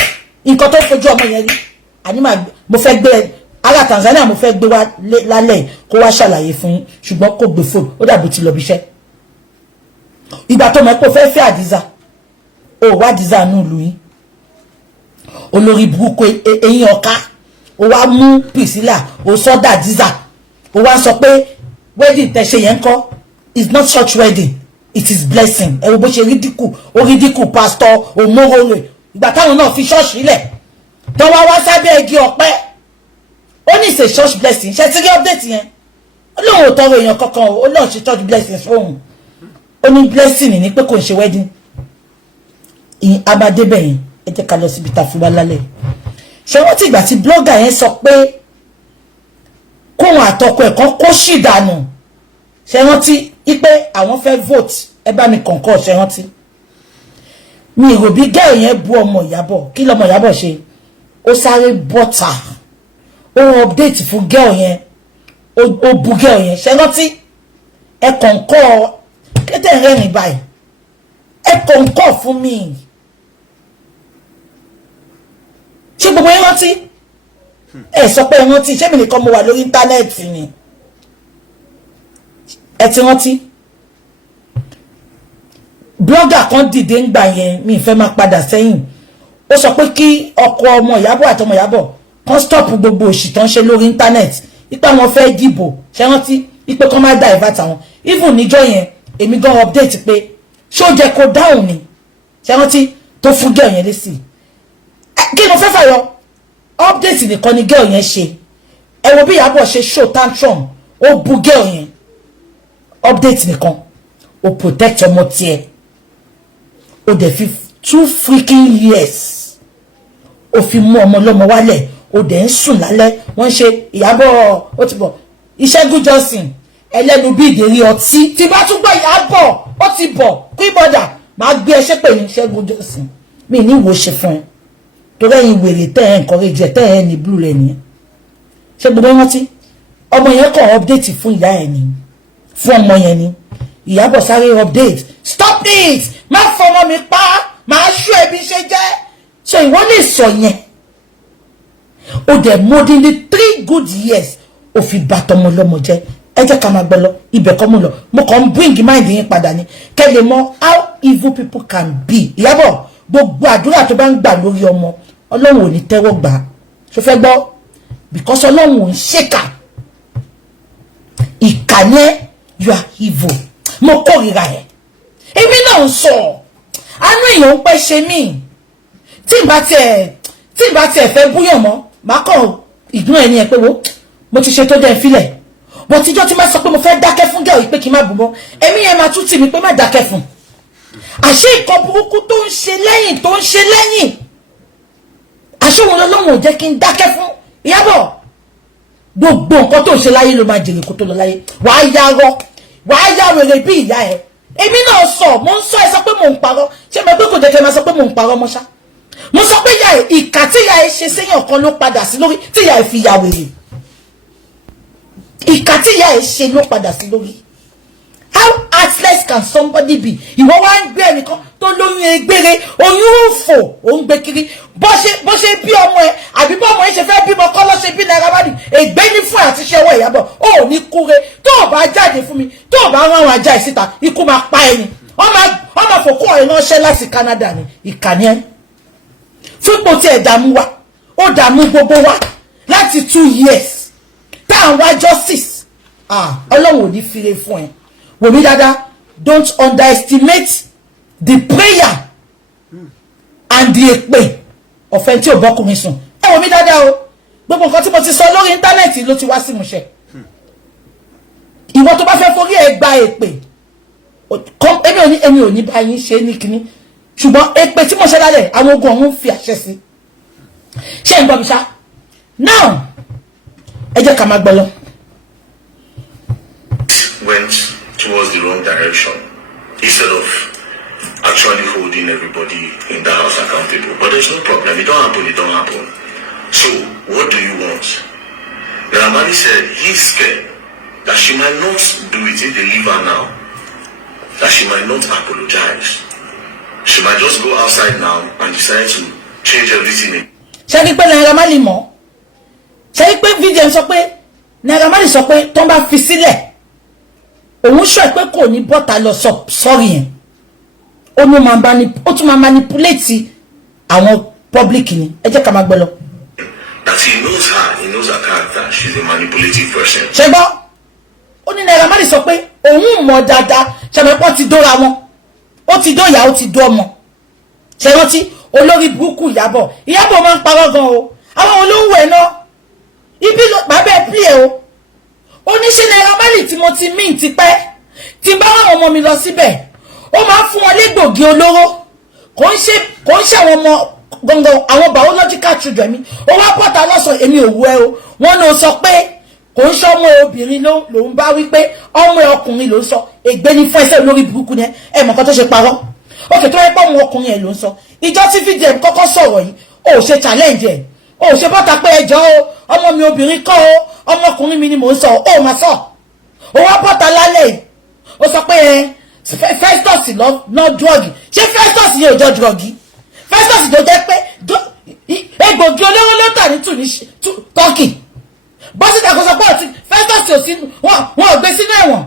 nǹkan tó fojú ọmọ yẹn rí àní mo fẹ́ gbé ara Tanzania mo fẹ́ gbé wá lálẹ́ kó wá ṣàlàyé fún yín ṣùgbọ́n kò gbé fóònù ó dàbí ti lọ bí iṣẹ́ ìgbà tó mọ̀ pé ó fẹ́ fẹ́ Àdízà ó wá Àdízà nù lù yín olórí burúkú eyín ọ̀ká ó wá mú Priscilla ó sọ́dà Àdízà ó wá sọ pé wedding tẹ́ ṣe yẹn kọ́ is not church wedding it is blessing ẹ wo bó ṣe rídíkù pastor omorore ìgbà táwọn náà fi ṣọ́ọ̀ṣì lẹ̀ tó wá sábẹ́ igi ọ̀pẹ ó ní ṣe church blessing ṣe ti rí update yẹn ó lóun ò tọrọ èèyàn kankan ó lóun ṣe church blessing fóun ó ní blessing ní pé kò ń ṣe wedding ìyìn abadébẹ̀ yẹn ẹ jẹ́ ká lọ síbi tá a fi wá lálẹ́ ṣé wọ́n ti ìgbà tí blogger yẹn sọ pé kóhun àtọkọ ẹ̀ kan kó ṣì dànù ṣé rántí ipe àwọn fẹ́ vote ẹ bá mi kọ̀ǹkọ̀ ṣé rántí mi ò bí gẹ́ẹ̀ yẹn bú ọmọ Ìyábọ̀ kí lọmọ Ìyábọ̀ ṣe ó sáré bọ́tà ó update fún gẹ́ẹ̀ yẹn ó bú gẹ́ẹ̀ yẹn ṣé rántí ẹ kọ̀ǹkọ̀ kéde rẹ́rìn báyìí ẹ kọ̀ǹkọ̀ fún mi ṣé gbogbo yẹn rántí ẹ sọ pé ẹ rántí ṣé mi nìkan mo wà lórí íńtánẹ́ẹ̀tì ni ẹ ti rántí blogger kan dìde ń gbà yẹn mi fẹ́ máa padà sẹ́yìn ó sọ pé kí ọkọ ọmọ Ìyábọ̀ àtọmọ Ìyábọ̀ kan stop gbogbo òṣì tán ṣe lórí íńtánẹ́ẹ̀tì ipa wọn fẹ́ dìbò ṣé rántí ipe kan máa divert àwọn even níjọ́ yẹn èmi gan update pé ṣé ó jẹ́ kó dáhùn ni ṣé rántí tó fún girl yẹn lésì kí ló fẹ́ fàyọ update nìkan ni girl yẹn ṣe ẹ wo bí Ìyábọ̀ ṣe show tantrum ó bú girl yẹn update nìkan ó protect ọmọ tiẹ̀ ó dẹ̀ fi 2 freaking years ó fi mú ọmọ lọ́mọ wálẹ̀ ó dẹ̀ ń sùn lálẹ́ wọ́n ṣe Ìyábọ̀ ó ti bọ̀ Ìṣẹ́gun Johnson ẹlẹ́nu bí ìdérí ọtí tí bá tún gbọ́ Ìyábọ̀ ó ti bọ̀ kí bọ́dà máa gbé ẹṣẹ́ pè ní Ìṣẹ́gun Johnson mi ní ìwò ṣe fún ẹ tó lẹ́yìn wèrè tẹ́ ẹ̀ encourage ẹ̀ tẹ́ ẹ̀ ní blue rẹ̀ nìyẹn ṣé gbogbo wọn ti ọmọ yẹn kàn update fún ìyá ẹ̀ ni fún ọmọ yẹn ni Ìyábọ̀ sáré update stop it má fọmọ mi pa máa ṣú ẹbí ṣe jẹ́ so ìwọ lè sọ yẹn ó dẹ̀ more ní 3 good years ó fi bà tọmọ lọ́mọ jẹ́ ẹ jẹ́ ká máa gbọ́ lọ ibẹ̀ kọ́ mú lọ mo kàn ń bring mind yín padà ní kẹ́ lè mọ̀ how evil people can be Ìyábọ̀ gbogbo àdúrà tó bá ń gbà lórí ọmọ Ọlọ́run ò ní tẹ́wọ́ gbà ṣó fẹ́ gbọ́ because Ọlọ́run ò ń ṣèkà ìkànnì you are evil mo kórìíra ẹ̀ èmi náà ń sọ àánú èèyàn ń pẹ́ ṣe mí tí n bá tiẹ̀ fẹ́ búyàn mọ́ màá kàn ìdún ẹni ẹ̀ pé wo mo ti ṣe tó dẹ́ fílẹ̀ bó tíjọ́ tí máa sọ pé mo fẹ́ dákẹ́ fún gẹ́ọ̀ yìí pé kí n má bù mọ́ èmi yẹn máa tún tì mí pé má dákẹ́ fún àṣé nǹkan burúkú tó ń ṣe lẹ́yìn àṣé òun lọ́lọ́run ò jẹ́ kí n dákẹ́ fún Ìyábọ̀ gbogbo nǹkan tó ń ṣe láyé ló máa jèrè kó tó lọ láyé wàá yá wèrè bí ìyá ẹ èmi náà sọ mo ń sọ ẹ sọ pé mò ń parọ́ ṣé mo pé kò jẹ́ kí ẹ máa sọ pé mò ń parọ́ mọ́ṣá mo sọ pé ìyá ẹ ìkà tí ìyá ẹ ṣe séyàn kan ló padà sí lórí tí ìyá ẹ fi ya wèrè ìkà tí ìyá ẹ ṣe ló padà sí lórí how heartless can somebody be ìwọ wá ń gbé ẹnìkan tó lóyún egbére oyún òfò ó ń gbé kiri bó ṣe bí ọmọ ẹ àbí bó ọmọ ẹ ṣe fẹ́ bímọ kọ́ ló ṣe bí Naira Marley ègbé ní fún àti ṣẹwọ́ Ìyábọ̀ ó ní kúre tó o bá jáde fún mi tó o bá rán àwọn ajá ìsíta ikú máa pa ẹni wọ́n máa fòkú ọ̀rẹ́ náà ṣẹ́ láti Canada ní ìkànnì ẹ fúnpọ̀ tí ẹ̀ dààmú wa ó dààmú gbogbo wa láti 2 years tá à ń wá justice Ọlọ́run ò ní fire fún ẹ wòmí dáadáa don't underestimate the prayer and the èpè ọ̀fẹ́ tí ò bọ́kùnrin sùn ẹ wòmí dáadáa o gbogbo nǹkan tí mo ti sọ lórí íńtánẹ́ẹ̀tì ló ti wá sí ìmúṣẹ. Ìwọ tó bá fẹ́ forí ẹ gba èpè èmi ò ní bá yín ṣe ní kíní ṣùgbọ́n èpè tí mo ṣe lálẹ́ àwọn ogun ọ̀hún fi àṣẹ sí. Ṣé ń gbọ́ mi ṣá? Now ẹ jẹ́ ká máa gbọ́ lọ. Went towards the wrong direction instead of actually holding everybody in the house accountable. But there's no problem. It don't happen. So, what do you want? The Ramani said he's scared that she might not do it if they leave her now. That she might not apologize. She might just go outside now and decide to change everything. Ṣé ní pé Naira Marley mọ̀? Ṣé ní pé Vivian sọ pé Naira Marley sọ pé tó ń bá fi sílẹ̀ òun sọ pé kò ní bọ́ta lọ sọ́rí yẹn. Ó tún máa manipulate àwọn public ni. Ẹ jẹ́ ká máa gbọ́ lọ. That he knows her character. She's a manipulative person. Ṣé gbọ́? Ó ní Naira Marley sọ pé òun mọ̀ dáadáa ṣàmẹ́pọ̀ ti dóra wọn. Ó ti dóyà ó ti dó ọmọ. Ṣé rántí olórí burúkú Iyabo máa ń parọ́ gan o. Àwọn olówó ẹ̀ náà ibi ló bàbá ẹ̀ pí ẹ̀ o. Ó ní ṣe Naira Marley tí mo ti mí ti pẹ́ tí bá àwọn ọmọ mi lọ síbẹ̀ ó máa ń fún wọn légbògi olóró kò ń ṣe àwọn ọmọ gangan àwọn biological children mi ó wá pọ̀tà lọ́sàn èmi ò wú ẹ o wọ́n náà sọ pé kò ń ṣe ọmọ obìnrin lòun bá wí pé ọmọ ọkùnrin ló ń sọ ègbé ní fún ẹsẹ̀ lórí burúkú ni ẹ mọ̀ kan tó ṣe parọ́ òkè tó yẹ pé ọmọ ọkùnrin ẹ̀ ló ń sọ ìjọ tí fídíẹ̀ kọ́kọ́ sọ̀rọ̀ yìí ó ṣe challenge ẹ̀ ó ṣe bọ́ta pé ẹjọ́ o ọmọ mi obìnrin kọ́ o ọmọkùnrin mi ni mò ń sọ ó máa sọ ó wá bọ́ta lálẹ́ yìí ó sọ pé Festus lọ drọ́ọ̀gì ṣé Festus yẹn ò jọ drọ́ọ̀gì Festus tó jẹ́ pé egbògi olówó ló tà ní Turkey bọ́sítà kò sọ pé ọtí Festus ò sí wọn ò gbé sínú ẹ̀wọ̀n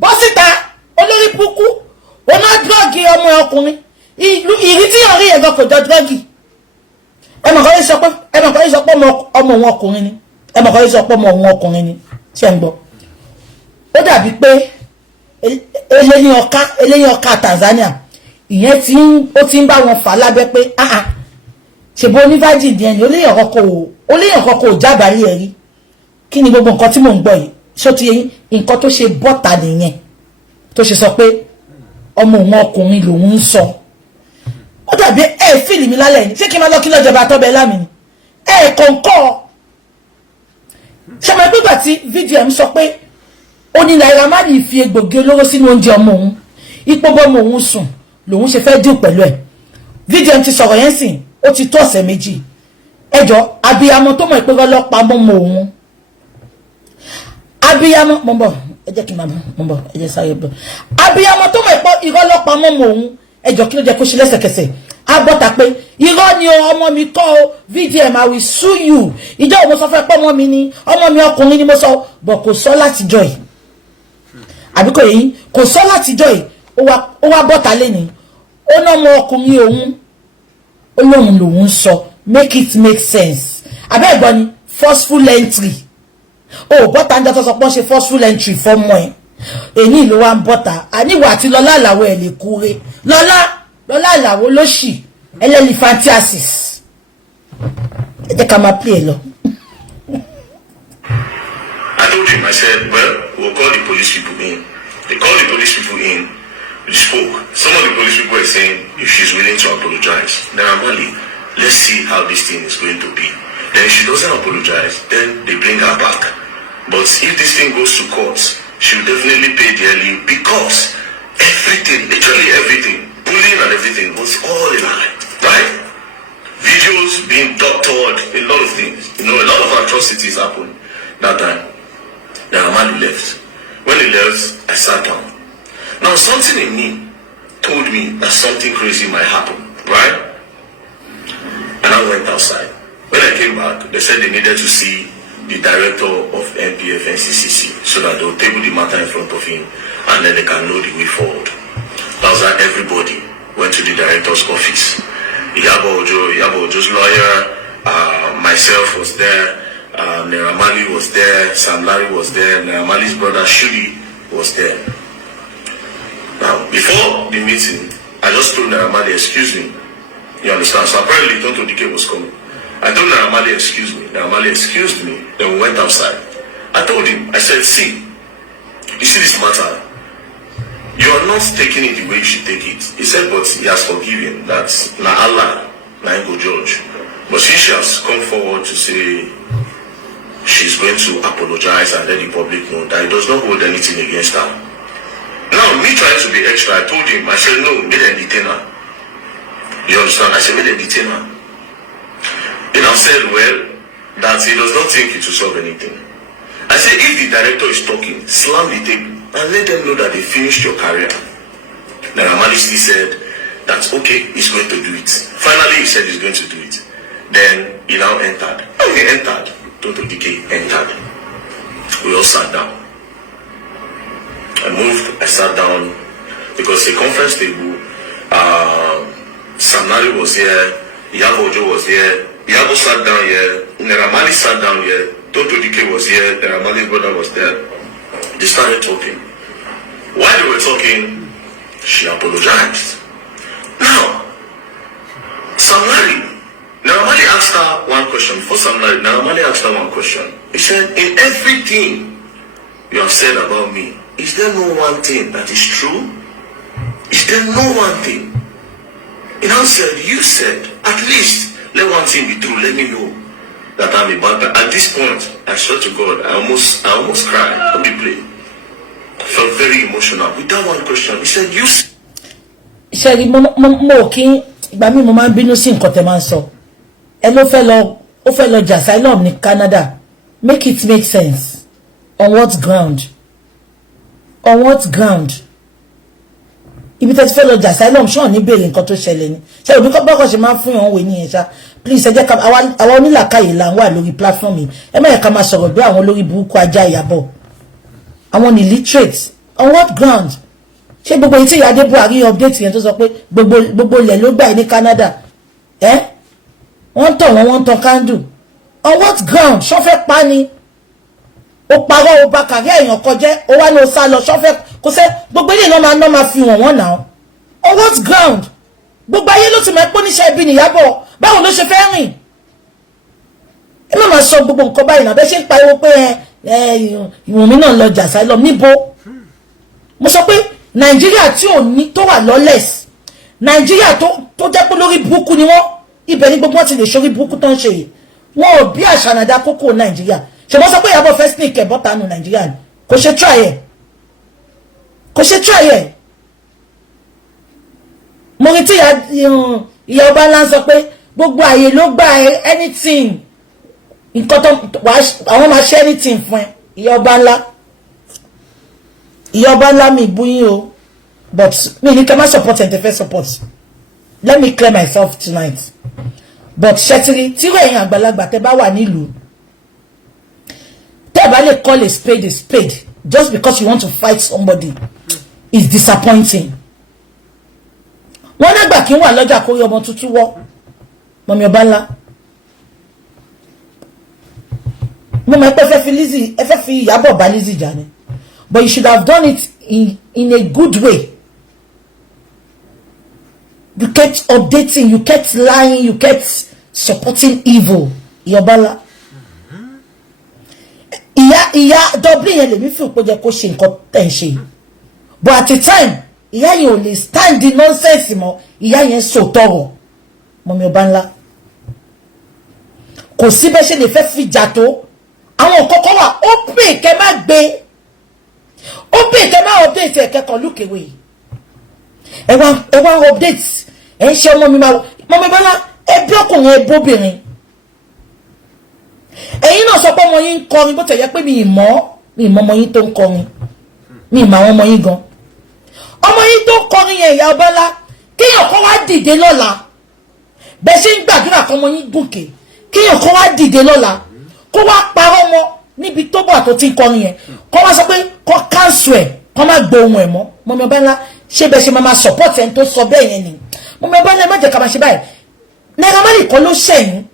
bọ́sítà olórí púpú oná drọ́ọ̀gì ọmọ ọkùnrin ìrí tí yàn rí ẹ̀gọ́ kò jọ drọ́ọ̀gì ẹmọ̀kọ́ yìí sọ pé ọmọ òun ọkùnrin ni ẹmọ̀kọ́ yìí sọ pé ọmọ òun ọkùnrin ni ṣe ń gbọ́ ó dàbí pé eléyìn ọ̀ka Tanzania ìyẹn ti ń bá wọn fà lábẹ́ pé ṣèbó onífàjì díẹ̀ ni oléyìn ọ̀kọ́ kò jábàárí ẹ̀ rí kí ni gbogbo nǹkan tí mò ń gbọ́ yìí ṣó ti yẹn nǹkan tó ṣe bọ́ta nìyẹn tó ṣe sọ pé ọmọ òun ọkùnrin lòun ń sọ ó dàbí fíìlì mi lálẹ́ ni ṣé kí n máa lọ kí lọ́jọba tọ́bẹ̀ lámì ni kọ̀ǹkọ́ ṣàmì gbígbà tí VDM sọ pé ó ní Naira Marley fi egbògi olóró sínú oúnjẹ ọmọ òun ipò bọ́mọ òun sùn lòun ṣe fẹ́ dùn pẹ̀lú ẹ̀ VDM ti sọ̀rọ̀ yẹn sìn ó ti tó ọ̀sẹ̀ méjì ẹjọ́ abiyamọ tó mọ̀ ìpé ọlọ́pàá mọ́mọ́ òun abiyamọ mọ̀ bọ̀ ẹ jẹ́ kí n máa mọ̀ bọ̀ ẹ jẹ́ sáré bọ̀ abiyamọ tó mọ̀ ìpé ọlọ́pàá mọ́mọ́ òun ẹjọ́ kí ló jẹ́ kó ṣe lẹ́sẹ̀kẹsẹ̀ abọ́ta pé irọ́ ni ọmọ mi kọ́ o VDM I will sue you ìjọ òun sọ fẹ́ pọ́ ọmọ mi ni ọmọ mi ọkùnrin ni mo sọ bọ̀ kò sọ látijọ́ yìí àbí kò yìí kò sọ látijọ́ yìí ó wá bọ́ta lẹ́ni ó ná ọmọ ọkùnrin òun ó lóun lòun sọ make it make sense abẹ́ ẹ̀gbọ́n ni forceful entry ó bọ́ta ń jọ sọ pé wọ́n ṣe forceful entry fọ́mọ ẹ̀ èyí ló wá ń bọ́ta àníwò àti lọ́lá àlàwọ̀ ẹ̀ lè kúre lọ́lá àlàwọ̀ ló ṣì elephantiasis ẹ jẹ́ ká máa pè é lọ. I told him, I said, well, we'll call the police people in. They called the police people in. We spoke. Some of the police people were saying if she's willing to apologize, Naira Marley, let's see how this thing is going to be. Then if she doesn't apologize, then they bring her back. But if this thing goes to court, she'll definitely pay dearly because everything, literally everything, bullying and everything was all a lie, right? Videos being doctored, a lot of things. You know, a lot of atrocities happened that time. Naira Marley left. When he left, I sat down. Now something in me told me that something crazy might happen, right? And I went outside. When I came back, they said they needed to see the director of NPF NCCC so that they'll table the matter in front of him and then they can know the way forward. That was how everybody went to the director's office. Iyabo Ojo's lawyer, myself was there. Naira Marley was there, Sam Larry was there, Naira Marley's brother Shudi was there. Now, before the meeting, I just told Naira Marley, excuse me, you understand? So apparently Tonto Dike was coming. I told Naramali, excuse me. Naramali excused me. Then we went outside. I told him, I said, see, you see this matter? You are not taking it the way you should take it. He said, but he has forgiven. That's na Allah, na go judge. But since she has come forward to say she's going to apologize and let the public know that he does not hold anything against her. Now, me trying to be extra, I told him, I said, no, make them detain her. You understand? I said, make them detain her. He now said, well, that he does not think it will solve anything. I said, if the director is talking, slam the tape and let them know that they finished your career. Naramali still said, that's okay, he's going to do it. Finally, he said he's going to do it. Then he now entered. When he entered, Toto Dike entered. We all sat down. I sat down because the conference table, Samnari was here, Iyabo was here, Iyabo sat down here, Naramali sat down here, Toto Dike was here, Naramali's brother was there. They started talking. While they were talking, she apologized. Now, Samnari, Naramali asked her one question. Before Samnari, Naramali asked her one question. He said, in everything you have said about me, is there no one thing that is true? Is there no one thing? He now said, you said, at least let one thing be true, let me know that I'm a bad guy. At this point, I swear to God, I almost cried. Let me play. I felt very emotional. With that one question, he said, you said. He said, Moki, Bami mo man bínú sí nǹkan tẹ́ man sọ. Ẹ ló fẹ́ lọ jà asylum ní Canada. Make it make sense. On what ground? On what ground? Ibi tẹ́ ti fẹ́ lọ jà asylum ṣé on ní béèrè nǹkan tó ṣẹlẹ̀ ni. Ṣé obi ko bako ṣe man fún yan we ni ṣá. Please ẹ jẹ́ ká àwa onílàkàyè là ń wà lórí platform yìí. Ẹ má yẹ ká máa sọ̀rọ̀ bí àwọn lórí burúkú ajá Iyabo. Àwọn illiterate. On what ground? Ṣé gbogbo yìí tí Ìyáde Buhari update yẹn tó sọ pé gbogbo ilẹ̀ ló gbà ní Canada. Wọ́n tàn candle. On what ground? Ṣó fẹ́ pa ni. Ó parọ́ ó bà kàrí èèyàn kọjẹ́, ó wá ní ó sá lọ, ṣó fẹ́ kò ṣe gbogbo ilé náà máa fi wọ́n now. On what ground? Gbogbo ayé ló ti mọ̀ pé oníṣẹ́ ibi ni Iyabo. Báwo ló ṣe fẹ́ rìn? Ẹ má máa sọ gbogbo nǹkan báyìí náà bẹ́ ṣe ń pariwo pé Ìwọ̀nmi náà lọ jà asylum níbo. Mo sọ pé Nàìjíríà tí ò ní tó wà lawless, Nàìjíríà tó jẹ́ pé lórí burúkú ni wọ́n, ibẹ̀ ni gbogbo wọn ti lè ṣorí burúkú tó ń ṣe yìí. Wọn ò bí àṣànàdá kókó Nàìjíríà. Ṣé mo sọ pé Iyabo fẹ́ sneak ẹ̀ bọ́ta nù Nàìjíríà ni? Kò ṣe try ẹ̀. Kò ṣe try ẹ̀. Mo rí tí ìyá ọba ńlá sọ pé gbogbo àyè ló gba anything. Nǹkan tó àwọn máa ṣe anything fún ẹ. Ìyá ọba ńlá mi búyín o. But me ní kẹ́ má support ẹ̀ tẹ́ fẹ́ support. Let me clear myself tonight. But ṣẹ́tìrì tí ẹ̀yin àgbàlagbà tẹ́ bá wà nílùú. Tẹ́ bá lè call a spade just because you want to fight somebody is disappointing. Wọ́n nágbà kí wà lọ́jà kórí ọmọ tuntun wọ́. Mọ̀mí ọba ńlá. Mo mọ̀ pé ẹ fẹ́ fi Iyabo bá Lizzy jà ni. But you should have done it in a good way. You kept updating, you kept lying, you kept supporting evil. Iyabala. Ìyá Dublin yẹn lè mi fi òpó jẹ kó ṣe nǹkan tẹ̀ ń ṣe. But at the time, ìyá yẹn ò lè stand the nonsense mọ́. Ìyá yẹn sòtọ̀rọ̀. Mọ̀mí ọba ńlá. Kò sí bẹ́ẹ̀ ṣe lè fẹ́ fi jà tó. Àwọn kọ́kọ́ wà ó pè kẹ́ má gbé. Ó pè kẹ́ má update ẹ̀ kẹ́kọ̀ọ́ look away. Ẹ wá update. Ẹ ń ṣe ọmọ mi máa mọ̀mí ọba ńlá ẹbí ọkùnrin ẹbí obìnrin. Ẹ̀yin náà sọ pé ọmọ yín ń kọrin bó tẹ̀ yẹ pé mi ìmọ̀ ọmọ yín tó ń kọrin. Mi ìmọ̀ àwọn ọmọ yín gan. Ọmọ yín tó ń kọrin yẹn ìyá ọba ńlá kíyàn kọ́ wá dìde lọ́la. Bẹ́ẹ̀ ṣe ń gbàdúrà kọ́ ọmọ yín gòkè. Kíyàn kọ́ wá dìde lọ́la. Kó wá parọ́ mọ́ níbi tó bọ̀ tó ti ń kọrin yẹn. Kọ́ wá sọ pé kọ́ cancel ẹ̀ kọ́ má gbọ́ ohun ẹ̀ mọ́. Mọ̀mí ọba ńlá ṣé bẹ́ẹ̀ ṣe máa support ẹni tó sọ bẹ́ẹ̀ yẹn ni. Mọ̀mí ọba ńlá má jẹ́ ká máa ṣe báyìí. Naira Marley kọ́ ló ṣẹ̀yìn.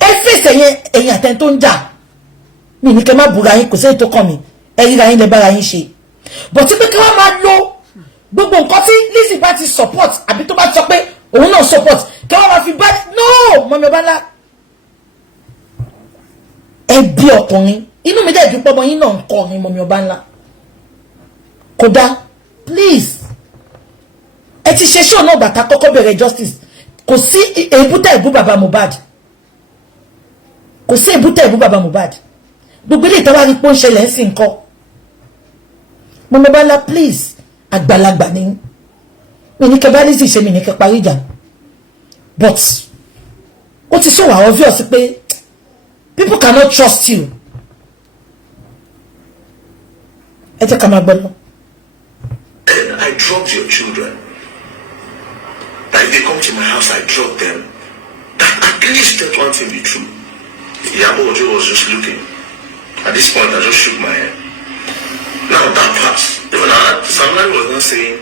Ẹ fèsì ẹ̀yìn àtẹni tó ń jà. Mi ní kẹ́ má búra yín kò sí èyí tó kàn mí. Ẹ ríra yín lẹ bára yín ṣe. But pé kí wọ́n máa lo gbogbo nǹkan tí Lizzy bá ti support àbí tó bá sọ pé òun náà support kẹwàá máa fi bá no mọ̀mí ọba ńlá ẹbí ọkùnrin inú mi dẹ̀ dúpọ̀ ọmọ yín náà ń kọ́ ni mọ̀mí ọba ńlá kódà please ẹ ti ṣe show náà bàtà kọ́kọ́ bẹ̀rẹ̀ justice kò sí èbúté ìbú bàbá Mohbad kò sí èbúté ìbú bàbá Mohbad gbogbo ilé ìtawárí pé ó ń ṣẹlẹ̀ ń sìn kọ́ mọ̀mí ọba ńlá please àgbàlagbà ni mi ní kẹ bá lizzy ṣe mi ní kẹ parí ìjà but ó ti so wà obvious pé people cannot trust you ẹ jẹ́ ká máa gbọ́ lọ. I dropped your children. Like they come to my house, I dropped them. That at least that one thing be true. Iyabo was just looking. At this point, I just shook my head. Now that part, even somebody was not saying,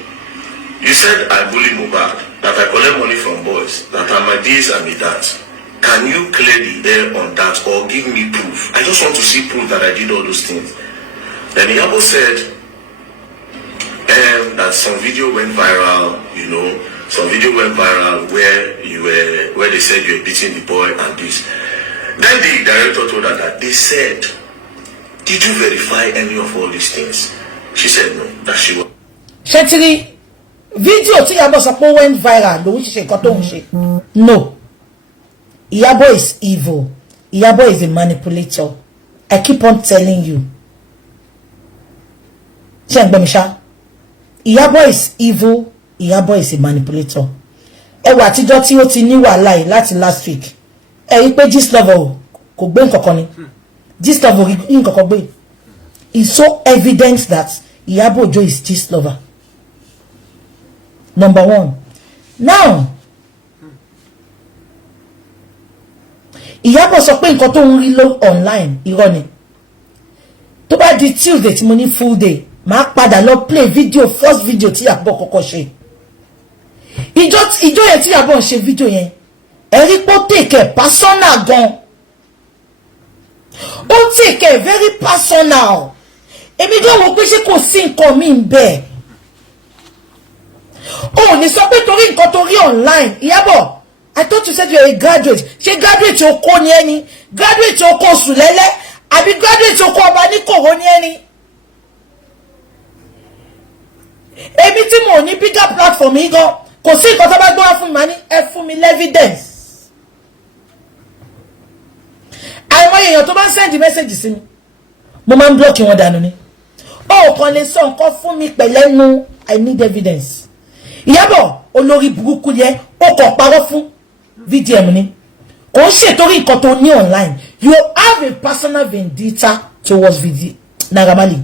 you said I bully Mohbad, that I collect money from boys, that I'm my this and my that. Can you clear the air on that or give me proof? I just want to see proof that I did all those things. Then Iyabo said, that some video went viral, you know, some video went viral where they said you were beating the boy and this. Then the director told her that they said, did you verify any of all these things? She said no, that she was. Shetiri, video tí Iyabo sọ pé went viral ló ń ṣe nǹkan tó ń ṣe. No. Iyabo is evil. Iyabo is a manipulator. I keep on telling you. Ṣé ń gbọ́ mi ṣá? Iyabo is evil. Iyabo is a manipulator. Ẹ wà àtijọ́ tí ó ti ní wàhálà yìí láti last week. Ẹ rí pé gist lover kò gbé nǹkankan ni. Gist lover rí nǹkankan gbé. It's so evident that Iyabo Ojo is gist lover. Number one. Now, Iyabo sọ pé nǹkan tó ń rí lọ online irọ́ ni. Tó bá di Tuesday tí mo ní full day, màá padà lọ play video, first video tí Iyabo kọ́kọ́ ṣe. Ìjọ yẹn tí Iyabo ń ṣe video yẹn, ẹ rí pé ó take it personal gan. Ó take it very personal. Èmi gan wò pé ṣé kò sí nǹkan mi ń bẹ. Ó ní sọ pé torí nǹkan tó rí online, Iyabo, I thought you said you're a graduate. Ṣé graduate o kò ní ẹni? Graduate o kò sùlẹ́lẹ́? Àbí graduate o kò ọba ní kòrò ní ẹni? Èmi tí mo ní bigger platform yìí gan, kò sí nǹkan tó bá gbọ́ wá fún mi, màá ní ẹ fún mi evidence. Àìmọye èèyàn tó bá ń send message sí mi, mo máa ń block wọn dànù ni. Ó kàn lè sọ nǹkan fún mi pẹ̀lẹ́nu, I need evidence. Iyabo olórí burúkú yẹ, ó kàn parọ́ fún VDM ni. Kò ń ṣètòrí nǹkan tó ní online. You have a personal vendetta towards Naira Marley.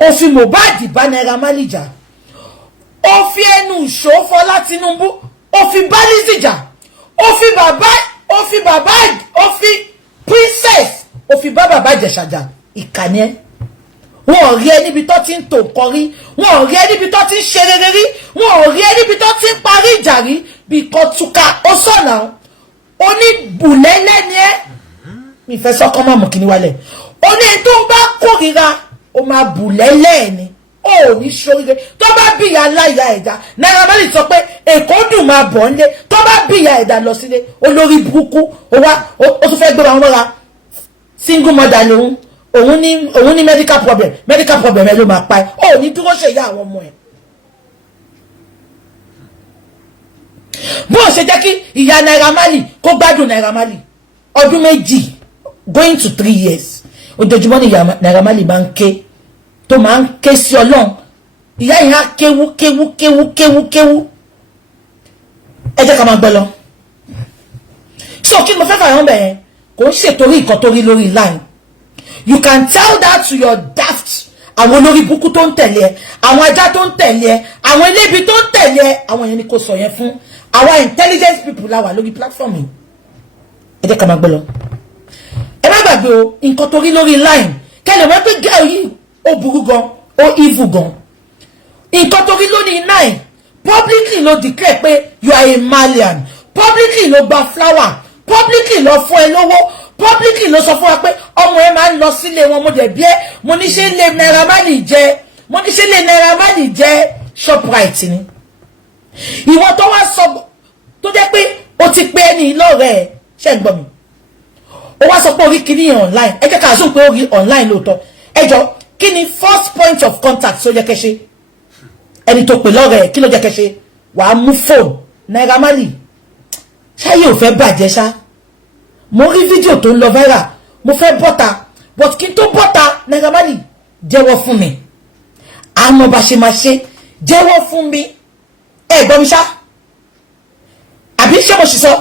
Ó fi Mohbad bá Naira Marley jà. Ó fi ẹnu Ṣòfọlá Tinubu, ó fi bá Lizzy jà. Ó fi Princess, ó fi bá bàbá Ìjẹ̀ṣà jà. Ìkànnì ẹ. Wọ́n ò rí ẹ níbi tó ti ń tò nǹkan rí. Wọ́n ò rí ẹ níbi tó ti ń ṣe rere rí. Wọ́n ò rí ẹ níbi tó ti ń parí ìjà rí. Bí kan túká ó sọ̀nà. Ó ní bùlẹ́lẹ́ ni ẹ́. Mi fẹ́ sọ́kọ́ máa mú kíní wálẹ̀. Ó ní tó bá kórìíra, ó máa bùlẹ́lẹ́ ni. Ó ní ṣoríire. Tó bá bí ìyá aláìyá ẹ̀dá. Naira Marley sọ pé Èkó dùn máa bọ̀ nílé. Tó bá bí ìyá ẹ̀dá lọ sílé. Olórí burúkú. Ó tún fẹ́ gbé wọn mọ́ra. Single mother lòun. Òun ní medical problem ẹ ló máa pa ẹ́. Ó ní dúró ṣe ìyá àwọn ọmọ ẹ̀. Bó ṣe jẹ́ kí ìyá Naira Marley kó gbádùn Naira Marley ọdún méjì going to 3 years. Ojoojúmọ́ ni ìyá Naira Marley máa ń ké tó máa ń ké sí Ọlọ́run. Ìyá yìí á kéwú. Ẹ jẹ́ ká máa gbọ́ lọ. So kí mo fẹ́ fà yán bẹ̀yẹn kò ń ṣètòrí nǹkan tó rí lórí line. You can tell that to your daft. Àwọn olórí burúkú tó ń tẹ̀lé ẹ, àwọn ajá tó ń tẹ̀lé ẹ, àwọn elébi tó ń tẹ̀lé ẹ, àwọn yẹn ni kò sọ yẹn fún. Àwọn intelligent people la wà lórí platform yìí. Ẹ jẹ́ ká máa gbọ́ lọ. Ẹ má gbàgbé o, nǹkan tó rí lórí line. Kẹ́lẹ̀ wọ́n pé girl yìí ó burú gan, ó evil gan. Nǹkan tó rí lórí line, publicly ló declare pé you are a Malian. Publicly ló gba flower. Publicly ló fún ẹ lówó. Publicly ló sọ fún wa pé ọmọ ẹ máa ń lọ sílé wọn mo dẹ̀ bí ẹ́ mo ní ṣe lè Naira Marley jẹ́ Shoprite ni. Ìwọ tó wá sọ tó jẹ́ pé o ti pè ẹni lọ́rẹ̀ẹ́ ṣé ń gbọ́ mi ó wá sọ pé orí kìíní online ẹ jẹ́ ká sùn pé orí online lóòótọ́ ẹ jọ kí ni first point of contact tó jẹ́ kẹ́ ṣe ẹni tó pè lọ́rẹ̀ẹ́ kí ló jẹ́ kẹ́ ṣe wàá mú fóònù Naira Marley ṣáyé ò fẹ́ bàjẹ́ ṣá mo rí fídíò tó ń lọ viral mo fẹ́ bọ́ta but kí n tó bọ́ta Naira Marley jẹ́wọ́ fún mi àmọ́ bá ṣe máa ṣe jẹ́wọ́ fún mi ẹ gbọ́ mi ṣá àbí ṣé mo sì sọ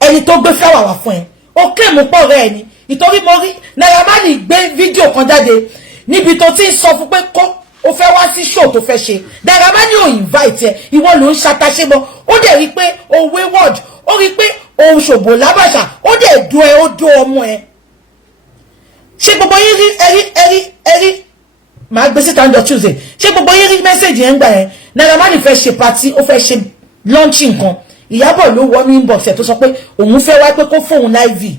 ẹni tó gbé fáwà wá fún ẹ ó claim pọ̀ rẹ̀ ni ìtorí mo rí Naira Marley gbé fídíò kan jáde níbi tó ti ń sọ fún pé kó o fẹ́ wá sí show tó fẹ́ ṣe Naira Marley ò invite ẹ ìwọ ló ń ṣàtàṣe mọ́ ó dẹ̀ rí pé o wayward ó rí pé o ṣòbò lábàṣà ó dẹ̀ dún ẹ ó dún ọmọ ẹ ṣé gbogbo yín rí ẹrí màá gbé síta ọjọ́ Tuesday ṣé gbogbo yín rí mẹ́sẹ̀jì yẹn gbà yẹn Naira Marley fẹ́ ṣe party ó fẹ́ ṣe launching kan Iyabo ló wọ ní inbox ẹ̀ tó sọ pé òun fẹ́ wá pé kó fóun live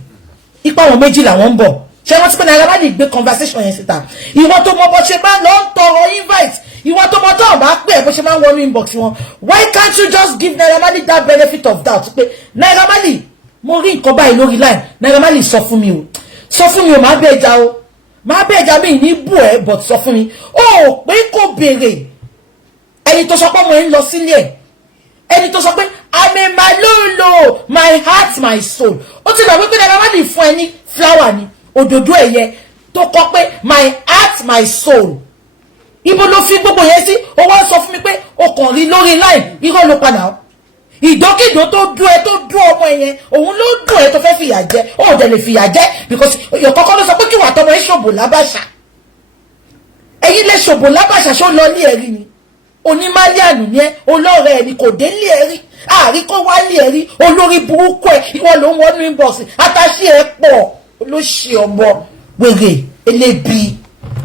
ipa àwọn méjì làwọn ń bọ̀ ṣé wọ́n ti pé Naira Marley gbé conversation yẹn síta ìwọ tó mọ bó ṣe máa lọ ń tọrọ invite ìwọ tó mọ tó ọba pé bó ṣe máa ń wọnú inbox wọn why can't you just give Naira Marley that benefit of doubt pé Naira Marley mo rí nǹkan báyìí lórí line Naira Marley sọ fún mi o máa bẹ ẹja o máa bẹ ẹja mi ní bù ẹ but sọ fún mi ó pé kò béèrè ẹni tó sọ pé mo ń lọ sílé ẹ ẹni tó sọ pé I'm a malolo my heart my soul ó ti gbà pé Naira Marley fún ẹ ní flower ni òdòdó ẹ̀yẹ tó kọ pé my heart my soul ibo ló fi gbogbo yẹn sí ó wá sọ fún mi pé o kàn rí lórí line irọ́ ló padà ìdókìdó tó dún ẹ tó dún ọmọ yẹn òun ló dún ẹ tó fẹ́ fìyà jẹ ó dẹ̀ lè fìyà jẹ because ìyọ̀kọ́kọ́ ló sọ pé kí wà tọmọ ẹ ṣòbò lábàṣà ẹ̀yin lè ṣòbò lábàṣà ṣó lọ ní ẹ̀rí ni onímálíànù ni ẹ olóòrẹ́ ẹni kò dé lé ẹ̀rí àrí kó wá lé ẹ̀rí olórí burúkú ẹ ìwọ ló ń wọnú inbox àtàṣe ẹ pọ̀ ló ṣe ọmọ wèrè elébi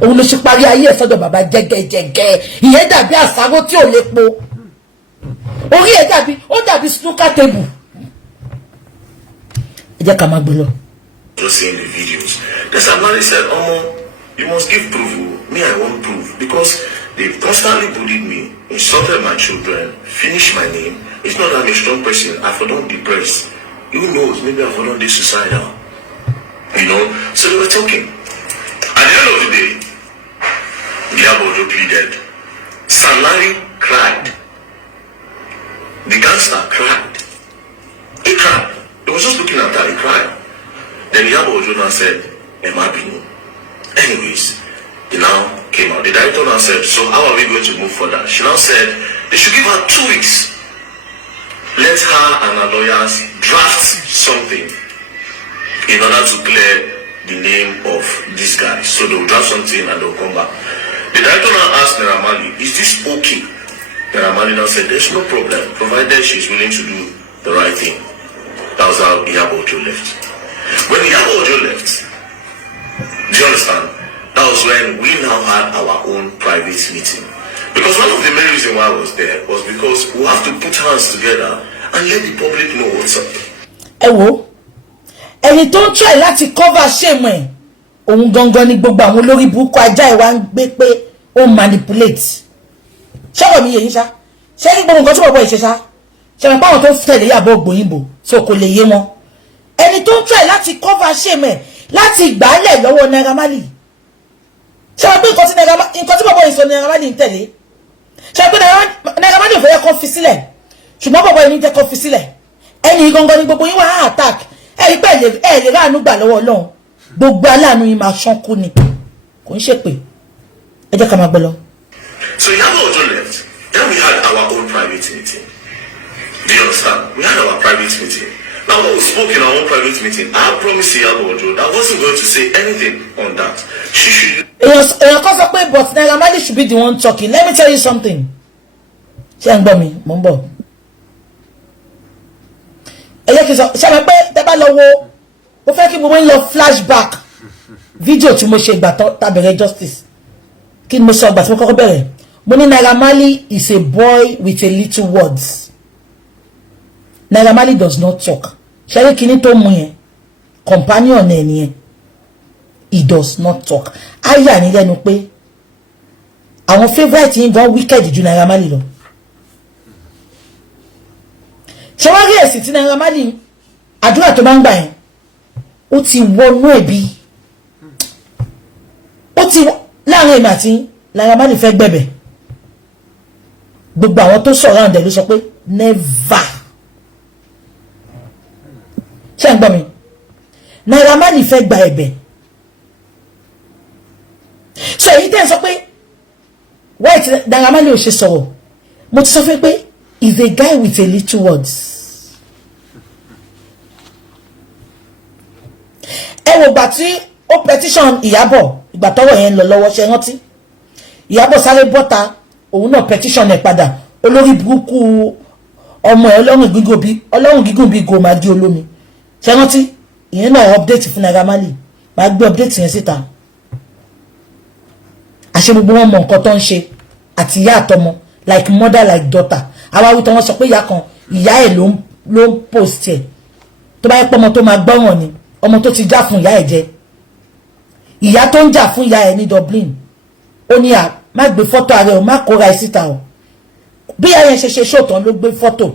òun ló ṣe parí ayé ẹ̀ sọ́dọ̀ bàbá jẹ́gẹ́jẹ́gẹ́ ìyẹn dàbí àsáró tí ò lè po orí ẹ̀ dàbí ó dàbí snooker table ẹ jẹ́ ká máa gbé lọ. Just seeing the videos. The somebody said, you must give proof. Me, I want proof because they constantly bullied me, insulted my children, finished my name. It's not that I'm a strong person. I for don't depressed. Who knows? Maybe I for don't be suicidal. You know? So they were talking. At the end of the day, Iyabo pleaded. Salari cried. The gangster cried. He cried. He was just looking at her. He cried. Then Iyabo now said, Emabinu. Anyways, he now came out. The director now said, so how are we going to move further? She now said, they should give her 2 weeks. Let her and her lawyers draft something in order to clear the name of this guy. So they'll draft something and they'll come back. The director now asked Naira Marley, is this okay? Naira Marley now said, there's no problem, provided she's willing to do the right thing. That was how Iyabo left. When Iyabo left, do you understand? That was when we now had our own private meeting. Because one of the main reasons why I was there was because we have to put hands together and let the public know what's up. Ewo, ẹni tó ń try láti cover shame ẹ̀, òun gangan ni gbogbo àwọn olórí burúkú ajá ìwà ń gbé pé ó manipulate. Ṣọ́wọ́ mi yé yín ṣá? Ṣé ní gbogbo nǹkan tí bọ̀bọ̀ ìṣe ṣá? Ṣé mi páwọn tó ń tẹ̀lé Iyabo ògbóyìnbó so kò lè yé wọn? Ẹni tó ń try láti cover shame ẹ̀ láti gbàálẹ̀ lọ́wọ́ Naira Marley. Ṣé wọ́n gbé nǹkan tí bọ̀bọ̀ ìṣọ Naira Marley ń tẹ̀lé? Ṣé wọ́n gbé Naira Marley ò fẹ́ kó fi sílẹ̀? Ṣùgbọ́n bọ̀bọ̀ yìí ń jẹ́ kó fi sílẹ̀. Ẹni gangan ni gbogbo yín wá attack. Ẹ rí pé ẹ lè ráàánú gbà lọ́wọ́ Ọlọ́run. Gbogbo aláàánú yín máa ṣánkú ni. Kò ń ṣépè. Ẹ jẹ́ ká máa gbé lọ. So Iyabo left. Then we had our own private meeting. Do you understand? We had our private meeting. Now when we spoke in our own private meeting, I promised Iyabo that I wasn't going to say anything on that. She should. But Naira Marley should be the one talking. Let me tell you something. Ṣé ń gbọ́ mi? Mo ń bọ̀. Ẹ jẹ́ kí n sọ, ṣé mo pé tẹ́ bá lọ wo, mo fẹ́ kí gbogbo yín lọ flashback video tí mo ṣe ìgbà tá bẹ̀rẹ̀ justice. Kí ni mo sọ ìgbà tí mo kọ́kọ́ bẹ̀rẹ̀? Mo ní Naira Marley is a boy with a little words. Naira Marley does not talk. Ṣé rí kíní tó mú yẹn? Companion ẹ̀ nìyẹn. He does not talk. Aya ni lẹ́nu pé àwọn favorite yín gan wicked ju Naira Marley lọ. Ṣé wá èsì tí Naira Marley àdúrà tó bá ń gbà yẹn ó ti wọnú ẹ̀bí ó ti láàrin èmi àti Naira Marley fẹ́ gbẹ̀bẹ̀ gbogbo àwọn tó sọ̀rọ̀ àǹdẹ̀ ló sọ pé never ṣé ń gbọ́ mi Naira Marley fẹ́ gba ẹ̀bẹ̀ so èyí tẹ́ ẹ sọ pé white Naira Marley ò ṣe sọ̀rọ̀ mo ti sọ fún pé is a guy with a little words ẹ wò gbà tí ó petition Iyabo ìgbà tọ́rọ̀ yẹn lọ lọ́wọ́ ṣe rántí Iyabo sáré bọ́ta òun náà petition ẹ̀ padà olórí burúkú ọmọ ẹ̀ ọlọ́run gígùn bíi gòmàgí olómi ṣe rántí ìyẹn náà update fún Naira Marley máa gbé update yẹn síta àṣẹ gbogbo wọn mọ nǹkan tó ń ṣe àti ìyá àtọmọ like mother like daughter àwa wí tó wọn sọ pé ìyá kan ìyá ẹ̀ ló ń post ẹ̀ tó bá yẹ pé ọmọ tó máa gbọ́ràn ni ọmọ tó ti já fún ìyá ẹ̀ jẹ ìyá tó ń jà fún ìyá ẹ̀ ní Dublin ó ní à má gbé fọ́tò ààrẹ o má kóra ẹ̀ síta o bí ìyá yẹn ṣe ṣòtàn ló gbé fọ́tò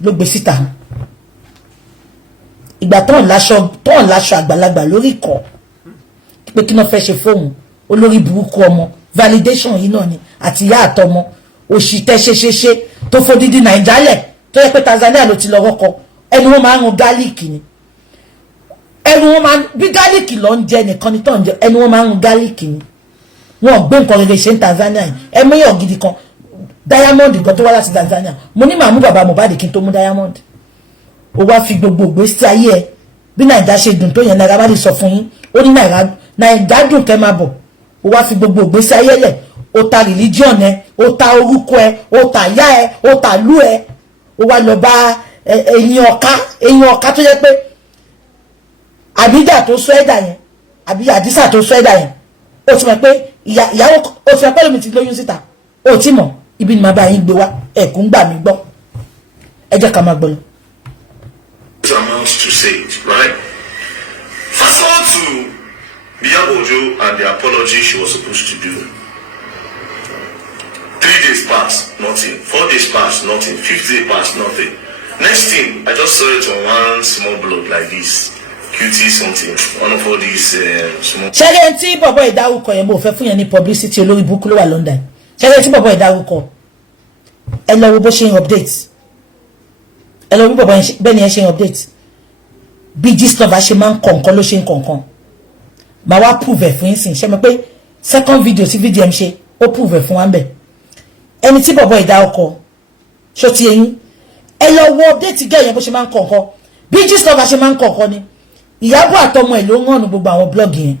ló gbé síta ìgbà tó ń láṣọ àgbàlagbà lórí ìkọ́ pé kí wọ́n fẹ́ ṣe fóun olórí burúkú ọmọ validation yìí náà ni àti ìyá àtọmọ òṣì tẹ́ ṣe tó fòdìdí nàìjálẹ̀ tó yẹ pé Tanzania ló ti lọ rọ́kọ ẹni wọ́n máa ń rún gálíìkì ni ẹni wọ́n máa bí gálíìkì lọ ń jẹ nìkan ní tó ń jẹ ẹni wọ́n máa ń rún gálíìkì ni wọ́n gbé nǹkan rere ṣe ń Tanzania yìí ẹmẹ́yọ̀ gidi kan diamond gan tó wá láti Tanzania mo ní màmú bàbá Mohbad kí n tó mú diamond ó wá fi gbogbo ìgbésí ayé ẹ bí nàìjà ṣe dùn tó yẹn Naira Marley sọ fún yín ó ní nàìjà dùn kẹ́ máa bọ̀ ó wá fi gbogbo ìgbésí ayé lẹ̀ ó ta religion ẹ ó ta orúkọ ẹ ó ta ìyá ẹ ó ta ìlú ẹ ó wá lọ bá ẹ̀yìn ọ̀ká tó yẹ pé àbíjà tó sọ ẹ̀dà yẹn àbí àdísà tó sọ ẹ̀dà yẹn ó ti mọ̀ pé ìyàwó ó ti mọ̀ pé lómi ti lóyún síta ó ti mọ̀ ibi ni màá bá yín gbé wá ẹ̀kún gbà mí gbọ́ ẹ jẹ́ ká máa gbọ́ lọ. Amounts to say it, right? Fast forward to Iyabo and the apology she was supposed to do. 3 days passed, nothing. 4 days passed, nothing. 5th day passed, nothing. Next thing, I just saw it on one small blog like this. QT something. One of all these small. Ṣẹ́rẹ́ tí bọ̀bọ̀ ìdárúkọ yẹn mo fẹ́ fún yẹn ní publicity olórí burúkú ló wà London. Ṣẹ́rẹ́ tí bọ̀bọ̀ ìdárúkọ ẹ lọ wo bó ṣe ń update. Ẹ lọ wo bọ̀bọ̀ bẹ́ẹ̀ ni ẹ ṣe ń update. Bí Gistlover ṣe máa ń kọ̀ nǹkan ló ṣe ń kọ̀ nǹkan. Màá wá prove ẹ̀ fún yín sìn ṣe mọ̀ pé second video tí VDM ṣe ó prove ẹ̀ fún wa ń bẹ̀. Ẹni tí bọ̀bọ̀ ìdárúkọ ṣó ti ẹ̀yìn ẹ lọ wo update gẹ́ yẹn bó ṣe máa ń kọ̀ nǹkan. Bí Gistlover ṣe máa ń kọ̀ nǹkan ni Iyabo àtọmọ ẹ̀ ló ń rànù gbogbo àwọn blog yẹn.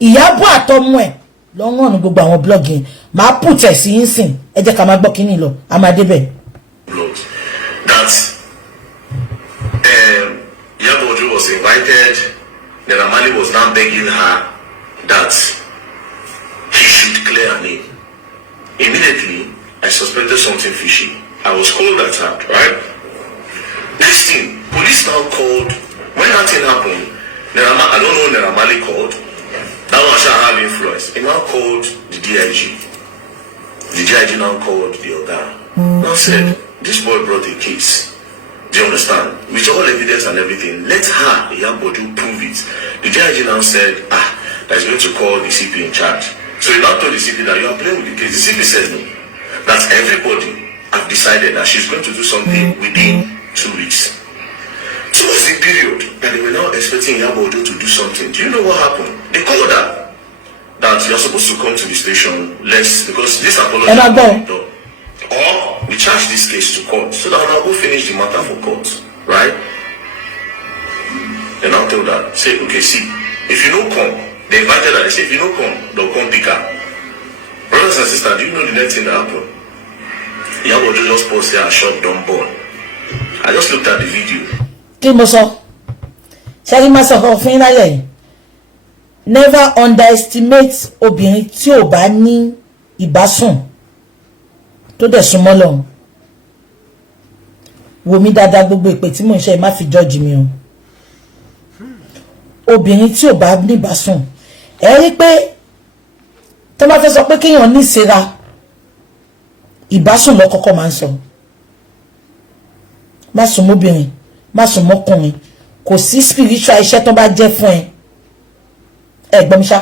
Iyabo àtọmọ ẹ̀ ló ń rànù gbogbo àwọn blog yẹn. Màá put ẹ̀ sí yín sìn ẹ jẹ́ ká máa gbọ́ kíní lọ a máa débẹ̀. That Iyabo was invited. Naira Marley was now begging her that he should clear her name. Immediately, I suspected something fishy. I was called that out, right? Next thing, police now called. When that thing happened, I don't know Naira Marley called. That one shall have influence. He now called the DIG. The DIG now called the Oga. Now said, this boy brought a case. Do you understand? With all evidence and everything, let her, Iyabo, prove it. The DIG now said, that he's going to call the CP in charge. So he now told the CP that you are playing with the case. The CP said no. That everybody have decided that she's going to do something within 2 weeks. Towards the period that they were now expecting Iyabo to do something, do you know what happened? They called her that you're supposed to come to the station, because this apology will be done. Or we charge this case to court so that I'll go finish the matter for court, right? Then I'll tell that, say, okay, see, if you don't come, they invited her, they say, if you don't come, they'll come pick her. Brothers and sisters, do you know the next thing that happened? Iyabo just posted a shot done born. I just looked at the video. Kí mo sọ ṣe rí má sọ fún yín lálẹ́ yìí never underestimate obìnrin tí ò bá ní ìbásùn tó dẹ̀ súnmọ́ lọ́hùn wò mí dáadáa gbogbo ìpè tí mò ń ṣe má fi judge mi o obìnrin tí ò bá ní ìbásùn ẹ rí pé tó bá fẹ́ sọ pé kéèyàn ní ìsera ìbásùn lọ́kọ́kọ́ máa ń sọ má sùn mọ́bìnrin má sùn mọ́kùnrin kò sí spiritual iṣẹ́ tó bá jẹ́ fún ẹ gbọ́n mi ṣá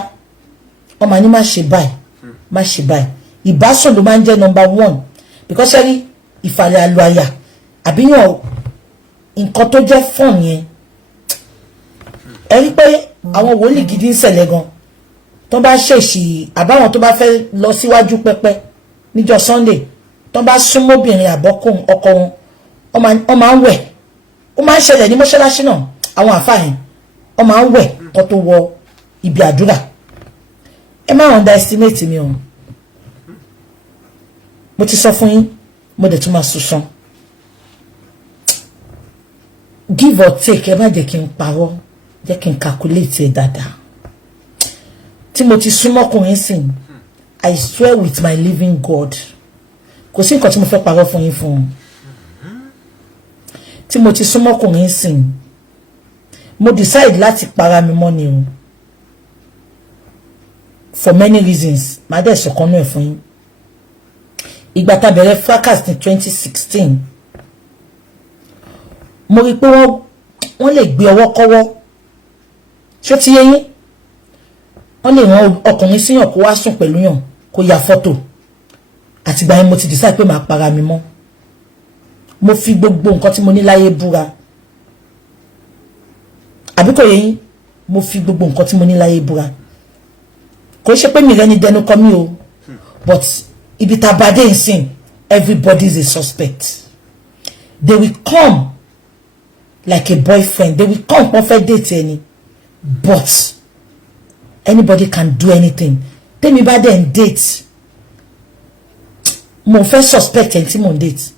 ọmọ ní má ṣe báyìí ìbásùn ló máa ń jẹ́ number 1 because ṣẹ́rí ìfàlẹ̀ àlọ́ àyà àbíyàn nǹkan tó jẹ́ fún yẹn ẹ rí pé àwọn wòlíì gidi ń ṣẹlẹ̀ gan tó bá ṣèṣì àbáwọn tó bá fẹ́ lọ síwájú pẹpẹ níjọ́ Sunday tó bá súnmọ́bìnrin àbọ́kùn ọkọ wọn wọ́n máa ń wẹ̀ ó máa ń ṣẹlẹ̀ ní mọ́ṣáláṣí náà àwọn àfáà yẹn wọ́n máa ń wẹ̀ kó tó wọ ibi àdúrà ẹ má underestimate mi o mo ti sọ fún yín mo dẹ̀ tún máa sùsàn give or take ẹ má jẹ́ kí n parọ́ jẹ́ kí n calculate ẹ dáadáa tí mo ti súnmọ́kùnrin sìn I swear with my living God kò sí nǹkan tí mo fẹ́ parọ́ fún yín fún un tí mo ti súnmọ́kùnrin sìn mo decide láti para mi mọ́ ni o for many reasons màá dẹ̀ sọ̀kan náà fún yín ìgbà tá bẹ̀rẹ̀ fracas ní 2016 mo rí pé wọ́n lè gbé ọwọ́ kọ́wọ́ ṣó ti yé yín wọ́n lè rán ọkùnrin síyàn kó wá sùn pẹ̀lú yàn kó ya fọ́tò àtìgbà yẹn mo ti decide pé màá para mi mọ́ mo fi gbogbo nǹkan tí mo ní láyé búra àbí kò yé yín mo fi gbogbo nǹkan tí mo ní láyé búra kò ṣe pé mi rẹ́ni dẹnu kọ mí o but ibi tá bá dé nsìn everybody is a suspect they will come like a boyfriend they will come wọ́n fẹ́ date ẹni but anybody can do anything tẹ́mi bá dẹ̀ ń date mo fẹ́ suspect ẹni tí mo ń date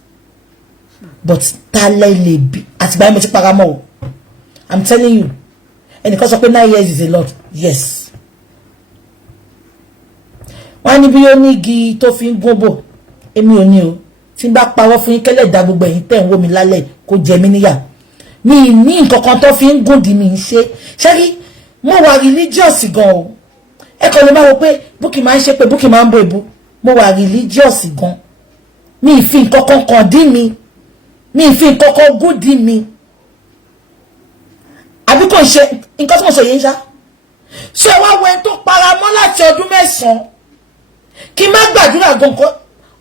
but tálẹ̀ lè bí àtìgbà yẹn mo ti para mọ́ o I'm telling you ẹnìkan sọ pé 9 years is a lot yes wọ́n ní bí ó ní igi tó fi ń gúnbò èmi ò ní o tí n bá parọ́ fún yín kẹ́lẹ̀ dá gbogbo ẹ̀yin tẹ̀ ń wò mí lálẹ́ kó jẹ mí níyà mi ní nǹkan kan tó fi ń gùn dì mí ń ṣe rí mo wà religious gan o ẹ kàn lè máa wò pé Bukky máa ń ṣe pé Bukky máa ń bó ebu mo wà religious gan mi ì fi nǹkan kan kàn dí mi mi ì fi nǹkan kan gùn dì mi àbí kò ṣe nǹkan tí mo sọ yẹn ṣá ṣé wá wẹ́n tó para mọ́ láti ọdún 9 kí n má gbàdúrà gan kan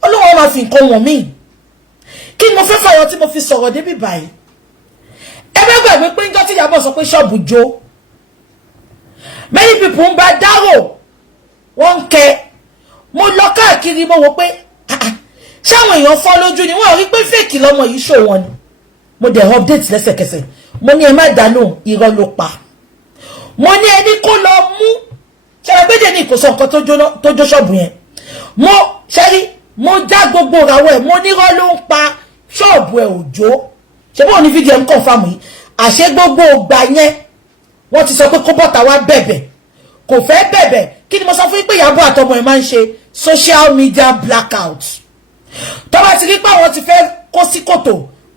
Ọlọ́run máa fi nǹkan wọ̀n mí kí mo fẹ́ fàyọ tí mo fi sọ̀rọ̀ débi báyìí ẹ bẹ́ gbàgbé pé níjọ́ tí Iyabo sọ pé ṣọ́ọ̀bù jó many people ń bá dárò wọ́n ń kẹ mo lọ káàkiri mo wò pé ṣáwọn èèyàn fọ́ lójú ni wọ́n rí pé fèkì lọ́mọ yìí ṣò wọn ni mo dẹ̀ update lẹ́sẹ̀kẹsẹ̀ mo ní ẹ má dá lóhùn irọ́ ló pa mo ní ẹni kó lọ mú ṣàgbédè ní ìkóso nǹkan tó jó ṣọ́ọ̀bù yẹn mo ṣẹ́rí mo já gbogbo ìràwọ̀ ẹ̀ mo nírọ́ ló ń pa ṣọ́ọ̀bù ẹ̀ òjò ṣe bóun ní fídíò ń confirm yìí àṣẹ gbogbo ògbà yẹn wọ́n ti sọ pé kó bọ́ta wá bẹ̀bẹ̀ kò fẹ́ bẹ̀bẹ̀ kí ni mo sọ fún yín pé Iyabo àtọmọ ẹ̀ máa ń ṣe social media blackout tó bá ti rí pé àwọn ti fẹ́ kó sí kòtò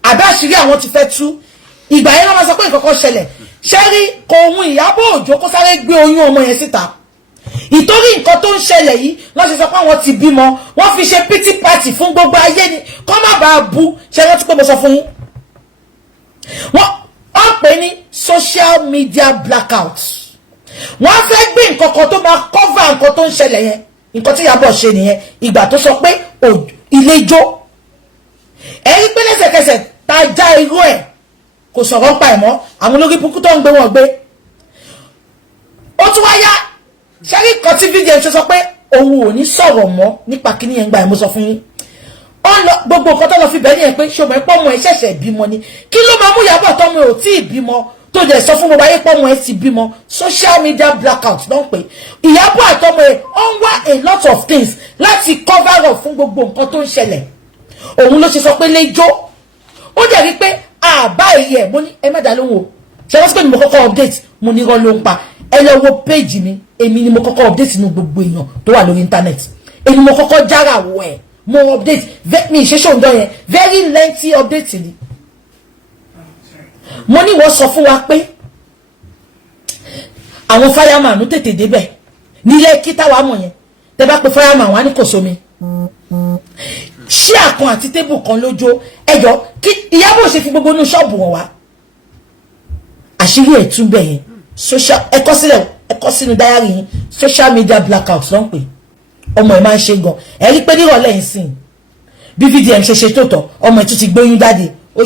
àbí àṣírí àwọn ti fẹ́ tú ìgbà yẹn wọ́n máa sọ pé nǹkan kan ṣẹlẹ̀ ṣẹ́rí kò ohun Iyabo Òjó kó sáré gbé oyún ọmọ yẹn síta ìtorí nǹkan tó ń ṣẹlẹ̀ yìí lọ́n ṣe sọ pé àwọn ti bímọ wọ́n fi ṣe pity party fún gbogbo ayé ni kọ́ má bàa bú ṣe rántí pé mo sọ fún yín wọ́n pè ní social media blackout wọ́n fẹ́ gbé nǹkan kan tó máa cover nǹkan tó ń ṣẹlẹ̀ yẹn nǹkan tí Iyabo ṣe nìyẹn ìgbà tó sọ pé ilé jó ẹ̀rí pé lẹ́sẹ̀kẹsẹ̀ tá a já irú ẹ̀ kò sọ̀rọ̀ pa ẹ̀ mọ́ àwọn olórí burúkú tó ń gbé wọn gbé ó tún wá yá ṣẹ́rí kan tí fídíò ṣe sọ pé òun ò ní sọ̀rọ̀ mọ́ nípa kíní yẹn gbà ẹ̀ mo sọ fún yín gbogbo nǹkan tó lọ fi bẹ́ẹ̀ yẹn pé ṣọmọ ẹ̀ pọ́mọ ẹ̀ ṣẹ̀ṣẹ̀ bímọ ni kí ló máa mú Iyabo tọ́mọ ẹ̀ ò tí ì bímọ tó dẹ̀ sọ fún gbogbo ayé pọ́mọ ẹ̀ ti bímọ social media blackout ló ń pè Iyabo àtọmọ ẹ̀ ó ń wá a lot of things láti cover up fún gbogbo nǹkan tó ń ṣẹlẹ̀ òun ló ṣe sọ pé lẹ́jọ́ ó dẹ̀ rí pé àbá ẹ̀yẹ mo ní ẹ má dá lóhùn o ṣe wọ́n sọ pé mo kọ́kọ́ update mo ní rọ́ ló ń pa ẹ lọ wo page mi èmi ni mo kọ́kọ́ update nínú gbogbo èèyàn tó wà lórí internet èmi mo kọ́kọ́ jára wọ ẹ̀ mo update mi ìṣẹ́ṣọ́ ǹdọ́ yẹn very lengthy update ni mo ní wọ́n sọ fún wa pé àwọn fireman ló tètè débẹ̀ nílé kí táwa mọ̀ yẹn tẹ́ bá pe fireman wá ní kò sómi share kan àti table kan lójó ẹjọ́ kí Iyabo ṣe fi gbogbo nu shop wọn wá àṣírí ẹ̀ tún bẹ̀ yẹn social ẹ̀kọ́ sílẹ̀ ẹ̀kọ́ sínú diary yín social media blackout ló ń pè ọmọ ẹ̀ máa ń ṣe gan ẹ̀ rí pé nírọ̀lẹ́ yìí sìn bí VDM ṣe tó tọ̀ ọmọ ẹ̀ tún ti gbóyún jáde ó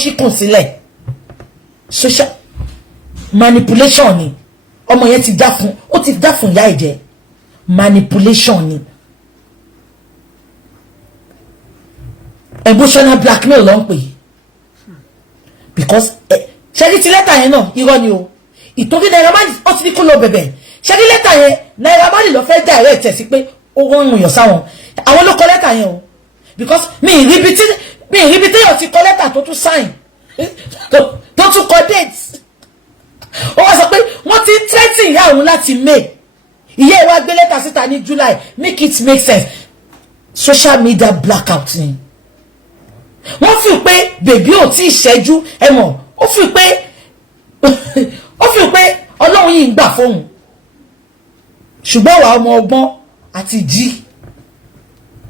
ṣí kùn sílẹ̀ social manipulation ni ọmọ yẹn ti dá fún ó ti dá fún ìyá ẹ̀jẹ̀ manipulation ni emotional blackmail ló ń pè because ṣẹ́rí ti lẹ́tà yẹn náà irọ́ ni o ìtorí Naira Marley ó ti ní kó lọ bẹ̀bẹ̀ ṣẹ́rí lẹ́tà yẹn Naira Marley lọ fẹ́ direct ẹ̀ sí pé ó rán yàn sáwọn àwọn ló kọ lẹ́tà yẹn o because mi ì rí bí téèyàn ti kọ lẹ́tà tó tún sign tó tún kọ date ó wá sọ pé wọ́n ti ń threaten ìyá òun láti May ìyá ẹ̀ wá gbé lẹ́tà síta ní July make it make sense social media blackout ni wọ́n fi pé bèbí ò tí ì ṣẹ́jú ẹ mọ̀ ó fi pé Ọlọ́run yìí ń gbà fóun ṣùgbọ́n wà ọmọ ọgbọ́n àti jí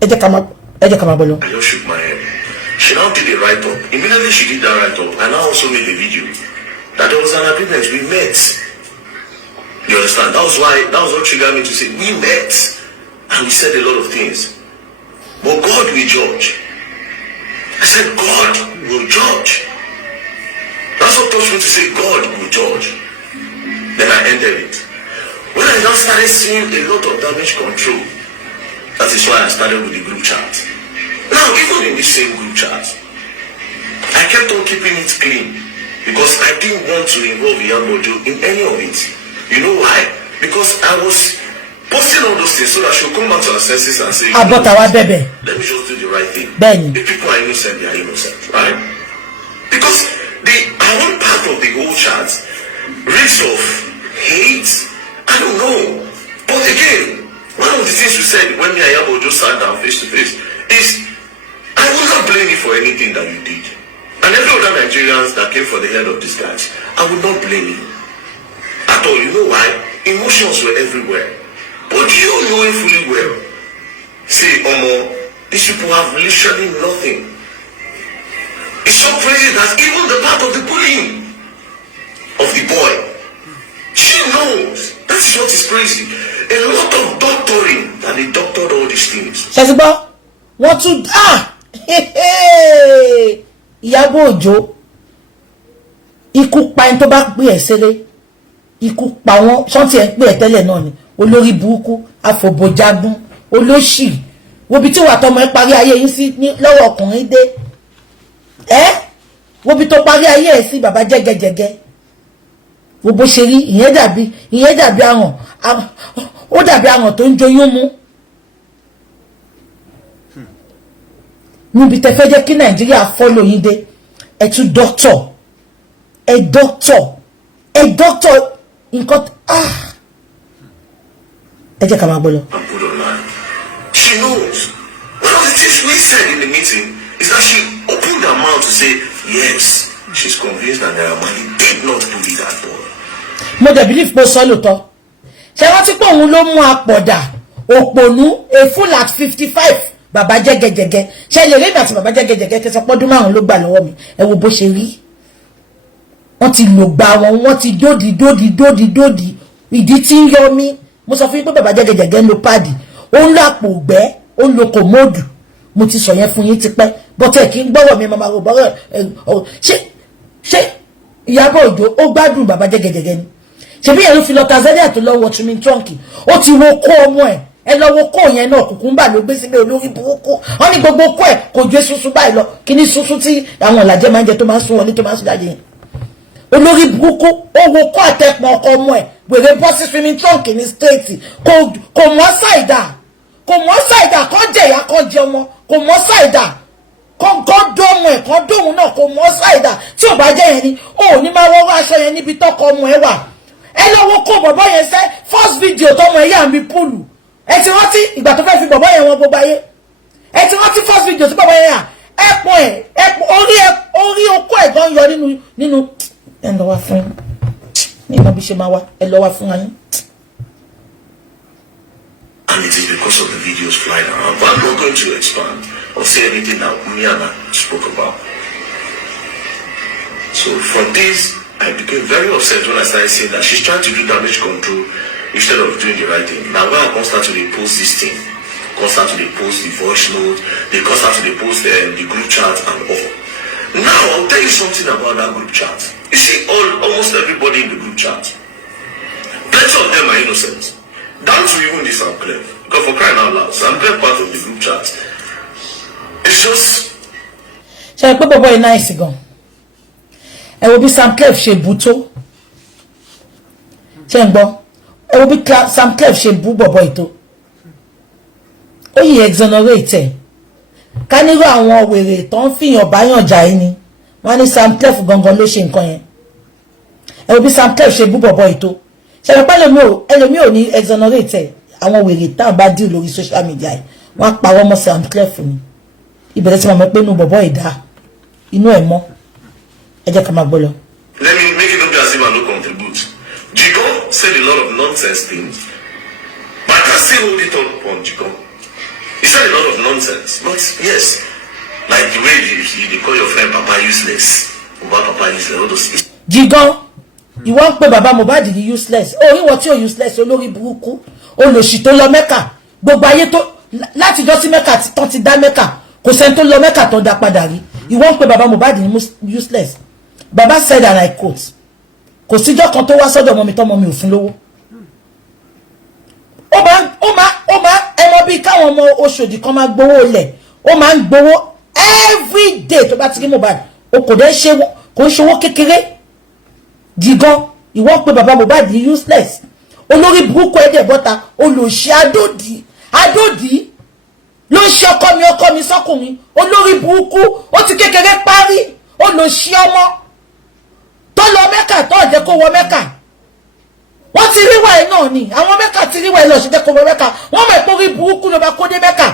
ẹ jẹ́ ká máa bọ́ lọ. I just shook my head. She now did a write-up. Immediately she did that write-up, and I also made a video that there was an agreement. We met. You understand? That was what triggered me to say we met, and we said a lot of things. But God will judge. I said God will judge. That's what touched me to say God will judge. Then I ended it. When I now started seeing a lot of damage control, that is why I started with the group chat. Now, even in the same group chat, I kept on keeping it clean because I didn't want to involve Iyabo in any of it. You know why? Because I was posting all those things so that she'll come back to her senses and say, let me just do the right thing. If people are innocent, they are innocent, right? Because I want part of the whole chat reeks of hate. I don't know. But again, one of the things you said when me and Iyabo just sat down face to face is I will not blame you for anything that you did. And every other Nigerians that came for the head of these guys, I will not blame you at all. You know why? Emotions were everywhere. But you know it fully well. See, these people have literally nothing. It's so crazy that even the part of the bullying of the boy, she knows. That is what is crazy. A lot of doctoring that they doctored all these things. Esabod, what to Iyabo Ojo ikú pa en tó bá gbé ẹsẹlẹ ikú pa wọ́n ṣọ́ntì ẹ̀ pé tẹ́lẹ̀ náà ni olórí burúkú àfòbòjagun olóṣì wo bí tí wà tọmọ ẹ parí ayé yín sí lọ́wọ́ ọkùnrin dé wo bí tó parí ayé ẹ sí bàbá jẹ́gẹ́jẹ́gẹ́ wo bó ṣe rí ìyẹn dàbí ahọ́n ó dàbí ahọ́n tó ń joyún mú níbi tẹ́ fẹ́ jẹ́ kí Nàìjíríà follow yín dé ẹ tún doctor nǹkan ẹ jẹ́ ká máa gbọ́ lọ. She knows. One of the things we said in the meeting is that she opened her mouth to say yes, she's convinced that Naira Marley did not bully that boy. Mo dẹ̀ believe pé sọ lóòótọ́ ṣe wọ́n ti pé òun ló mú apọ̀dà òpònú a full at 55 bàbá jẹ́gẹ́jẹ́gẹ́ ṣe lè rí àti bàbá jẹ́gẹ́jẹ́gẹ́ kẹsàn pọ́dún márùn ló gbà lọ́wọ́ mi ẹ wo bó ṣe rí wọ́n ti lò gbà wọ́n ti dódì ìdí tí ń yọ mí mo sọ fún yín pé bàbá jẹ́gẹ́jẹ́gẹ́ ń lo páàdì ó ń lo àpò ògbẹ́ ó ń lo kòmóòdù mo ti sọ yẹn fún yín tipẹ́ bọ́tẹ̀ kí ń gbọ́rọ̀ mi máa rò bọ́rọ̀ ṣé Iyabo Ojo ó gbádùn bàbá jẹ́gẹ́jẹ́gẹ́ ni ṣebí yẹn ló fi lọ Tanzania tó lọ wọ tumi trunky ó ti wo kó ọmọ ẹ lọ wo kó yẹn náà kùkùmbà ló gbé síbẹ̀ olórí burúkú wọ́n ní gbogbo kó ẹ̀ kò ju sunsun báyìí lọ kí ní sunsun tí àwọn ọ̀làjẹ́ máa ń jẹ tó máa ń sún wọlé tó máa ń sún jáde yẹn olórí burúkú ó wo kó àtẹ̀pọ̀ ọkọ ọmọ ẹ̀ wèrè bọ́ sí swimming trunk ní state kò mọ́ ṣàìdá kọ́ jẹ̀yà kọ́ jẹ ọmọ kò mọ́ ṣàìdá kọ́ dóhun ẹ̀ kọ́ dóhun náà kò mọ́ ṣàìdá tí ò bá jẹ́ yẹn ni ó ní máa wọ́wọ́ aṣọ yẹn níbi tọ́kọ ọmọ ẹ wà ẹ lọ́wọ́ kó bọ̀bọ́ yẹn sẹ́ first video tọmọ ẹ yà mí púùlù ẹ ti rántí ìgbà tó fẹ́ fi bọ̀bọ́ yẹn wọn gbogbo ayé ẹ ti rántí first video tí bọ̀bọ́ yẹn yà ẹ̀pọ̀ orí okó ẹ̀ gan yọ nínú ẹ lọ wá fún ní ìmọ̀ bí ṣe máa wá ẹ lọ wá fún ayín. And it is because of the videos flying around, but I'm not going to expand. or say anything that me and I spoke about. So from this, I became very upset when I started saying that she's trying to do damage control instead of doing the right thing. Now when I constantly post this thing, constantly post the voice note, they constantly post the group chat and all. Now I'll tell you something about that group chat. You see, almost everybody in the group chat, plenty of them are innocent. Down to even this Sam Clef. Because for crying out loud, Sam Clef part of the group chat. It's just. Ṣé pé bọ̀bọ̀ yìí nice gan. Ẹ wo bí Sam Clef ṣe bú tó. Ṣé ń gbọ́? Ẹ wo bí Sam Clef ṣe bú bọ̀bọ̀ yìí tó. Ó yìí exonerate. Ká nírú àwọn wèrè tó ń fìyàn báyàn jà yìí ni. Wọ́n ní Sam Clef gangan ló ṣe nǹkan yẹn. Ẹ wo bí Sam Clef ṣe bú bọ̀bọ̀ yìí tó. Ṣé pé ẹlòmí ò ní exonerate àwọn wèrè tá bá dì lórí social media yìí. Wọ́n pa wọ́n mọ́ Sam Clef ni. Ìbẹ̀rẹ̀ tí mo mọ̀ pé inú bọ̀bọ̀ ìdá inú ẹ̀ mọ́ ẹ jẹ́ ká máa gbọ́ lọ. Let me make it look as if I don't contribute. Jigo said a lot of nonsense things, but I can still hold it on Jigo. He said a lot of nonsense, but yes, like the way they call your friend Papa useless, Papa useless, all those things. Jigo, you want pé bàbá Mohbad di useless? Oh, ìwọ tí o useless olórí burúkú, olòṣì tó lọ Mẹ́kà, gbogbo ayé tó láti jọ́ sí Mẹ́kà tán ti dá Mẹ́kà. Kò sẹ́ni tó lọ Mẹ́kà tó dá padà rí. Ìwọ ń pè bàbá Mohbad ní useless. Bàbá said and I quote. Kò síjọ́ kan tó wá sọ́dọ̀ ọmọ mi tọ́mọ mi ò fún lówó. Ó máa ẹmọ bíi káwọn ọmọ Oṣòdì kan máa gbowó lẹ̀. Ó máa ń gbowó every day tó bá ti rí Mohbad. O kò dé ṣe kò ń ṣòwò kékeré. Jigan, ìwọ ń pè bàbá Mohbad ní useless. Olórí burúkú ẹ̀dẹ̀ bọ́ta olòṣì adódì. Ló ṣe ọkọ mi sọ́kùnrin olórí burúkú ó ti kékeré parí ó lọ ṣe ọmọ tó lọ Mẹ́kà tó jẹ́ kó wọ Mẹ́kà wọ́n ti ríwà ẹ̀ náà ni àwọn Mẹ́kà ti ríwà ẹ̀ lọ ṣe jẹ́ kó wọ Mẹ́kà wọ́n mọ̀ pé orí burúkú ló bá kó dé Mẹ́kà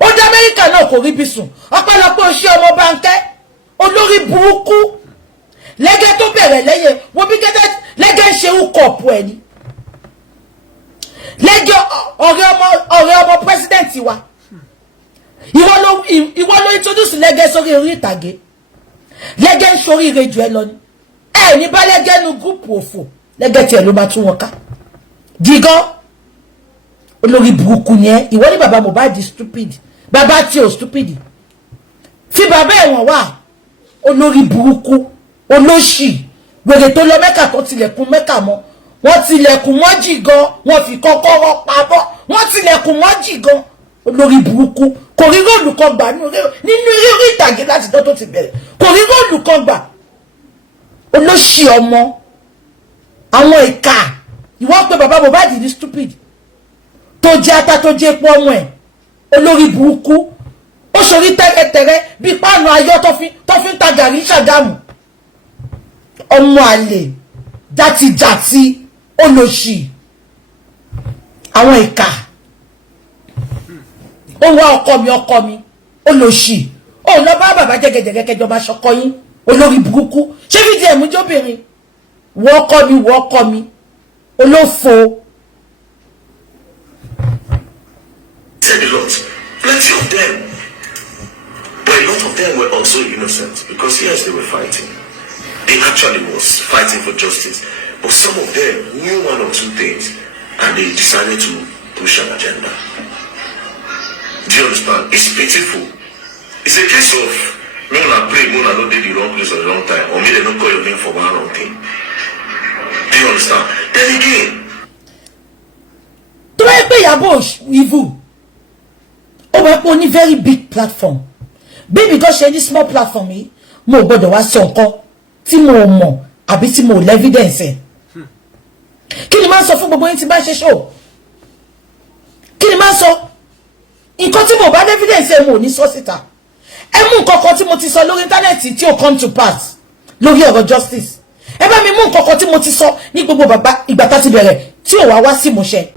ó dé Amẹ́ríkà náà kò rí bí sùn ọpẹ́lọpẹ́ ó ṣe ọmọ Bánkẹ́ olórí burúkú lẹ́gẹ́ tó bẹ̀rẹ̀ lẹ́yẹ wo bí lẹ́gẹ́ ń ṣe húkọ̀ọ̀pù ẹ̀ ni lẹ́gẹ́ ọ̀rẹ́ ọmọ pẹ́sidẹ̀ntì wa ìwọ ló introduce lẹ́gẹ́ sórí orí ìtàgé lẹ́gẹ́ ń sórí ire jù ẹ lọ ni ẹ ní bá lẹ́gẹ́ nu gúúpù òfò lẹ́gẹ́ tiẹ̀ ló máa tún wọn ká Jigan olórí burúkú ni ẹ ìwọ ní bàbá Mohbad stupid bàbá tí ò stupid fi bàbá ẹ̀wọ̀n wà olórí burúkú olóṣì wèrè tó lọ Mẹ́kà tó tilẹ̀kùn Mẹ́kà mọ́ wọ́n tilẹ̀kùn mọ́ Jigan wọ́n fi kọ́kọ́rọ́ pamọ́ wọ́n tilẹ̀kùn mọ́ Jigan olórí burúkú kò rí róòlù kan gbà nínú orí ìtàgé láti tó ti bẹ̀rẹ̀ kò rí róòlù kan gbà olóṣì ọmọ àwọn ìka ìwọ́n pé bàbá Mohbad ní stupid tó jẹ́ ata tó jẹ́ epo ọmọ ẹ̀ olórí burúkú ó ṣorí tẹ́rẹ́tẹ́rẹ́ bí páànù ayọ́ tó fi ń ta gàrí Ṣàgámù ọmọ àlè játijàti olóṣì àwọn ìka ó wá ọkọ mi olóṣì ó lọ bá bàbá jẹgẹjẹgẹ kẹjọba ṣọkọ yín olórí burúkú ṣé fìdí ẹ̀mú jóbìnrin wọ ọkọ mi olófo. Said a lot, plenty of them, but a lot of them were also innocent because yes, they were fighting. They actually was fighting for justice, but some of them knew one or two things and they decided to push an agenda. Do you understand? It's pitiful. It's a case of me and pray, me and not did the wrong place at the wrong time, or me they don't call your name for one wrong thing. Do you understand? Then again, to Iyabo evil. Oh, we're on a very big platform. Baby, because she this small platform, mo gbọ́dọ̀ wá sọ nǹkan tí mo mọ̀ àbí tí mo evidence. Kí ni máa sọ fún gbogbo yín tí bá ṣe show? Kí ni máa sọ? Nǹkan tí mo bá evidence mo ní sọ síta. Ẹ mú nǹkan kan tí mo ti sọ lórí internet tí ó come to pass lórí ọ̀rọ̀ justice. Ẹ bá mi mú nǹkan kan tí mo ti sọ ní gbogbo bàbá ìgbà tá ti bẹ̀rẹ̀ tí ó wá sí mo ṣe.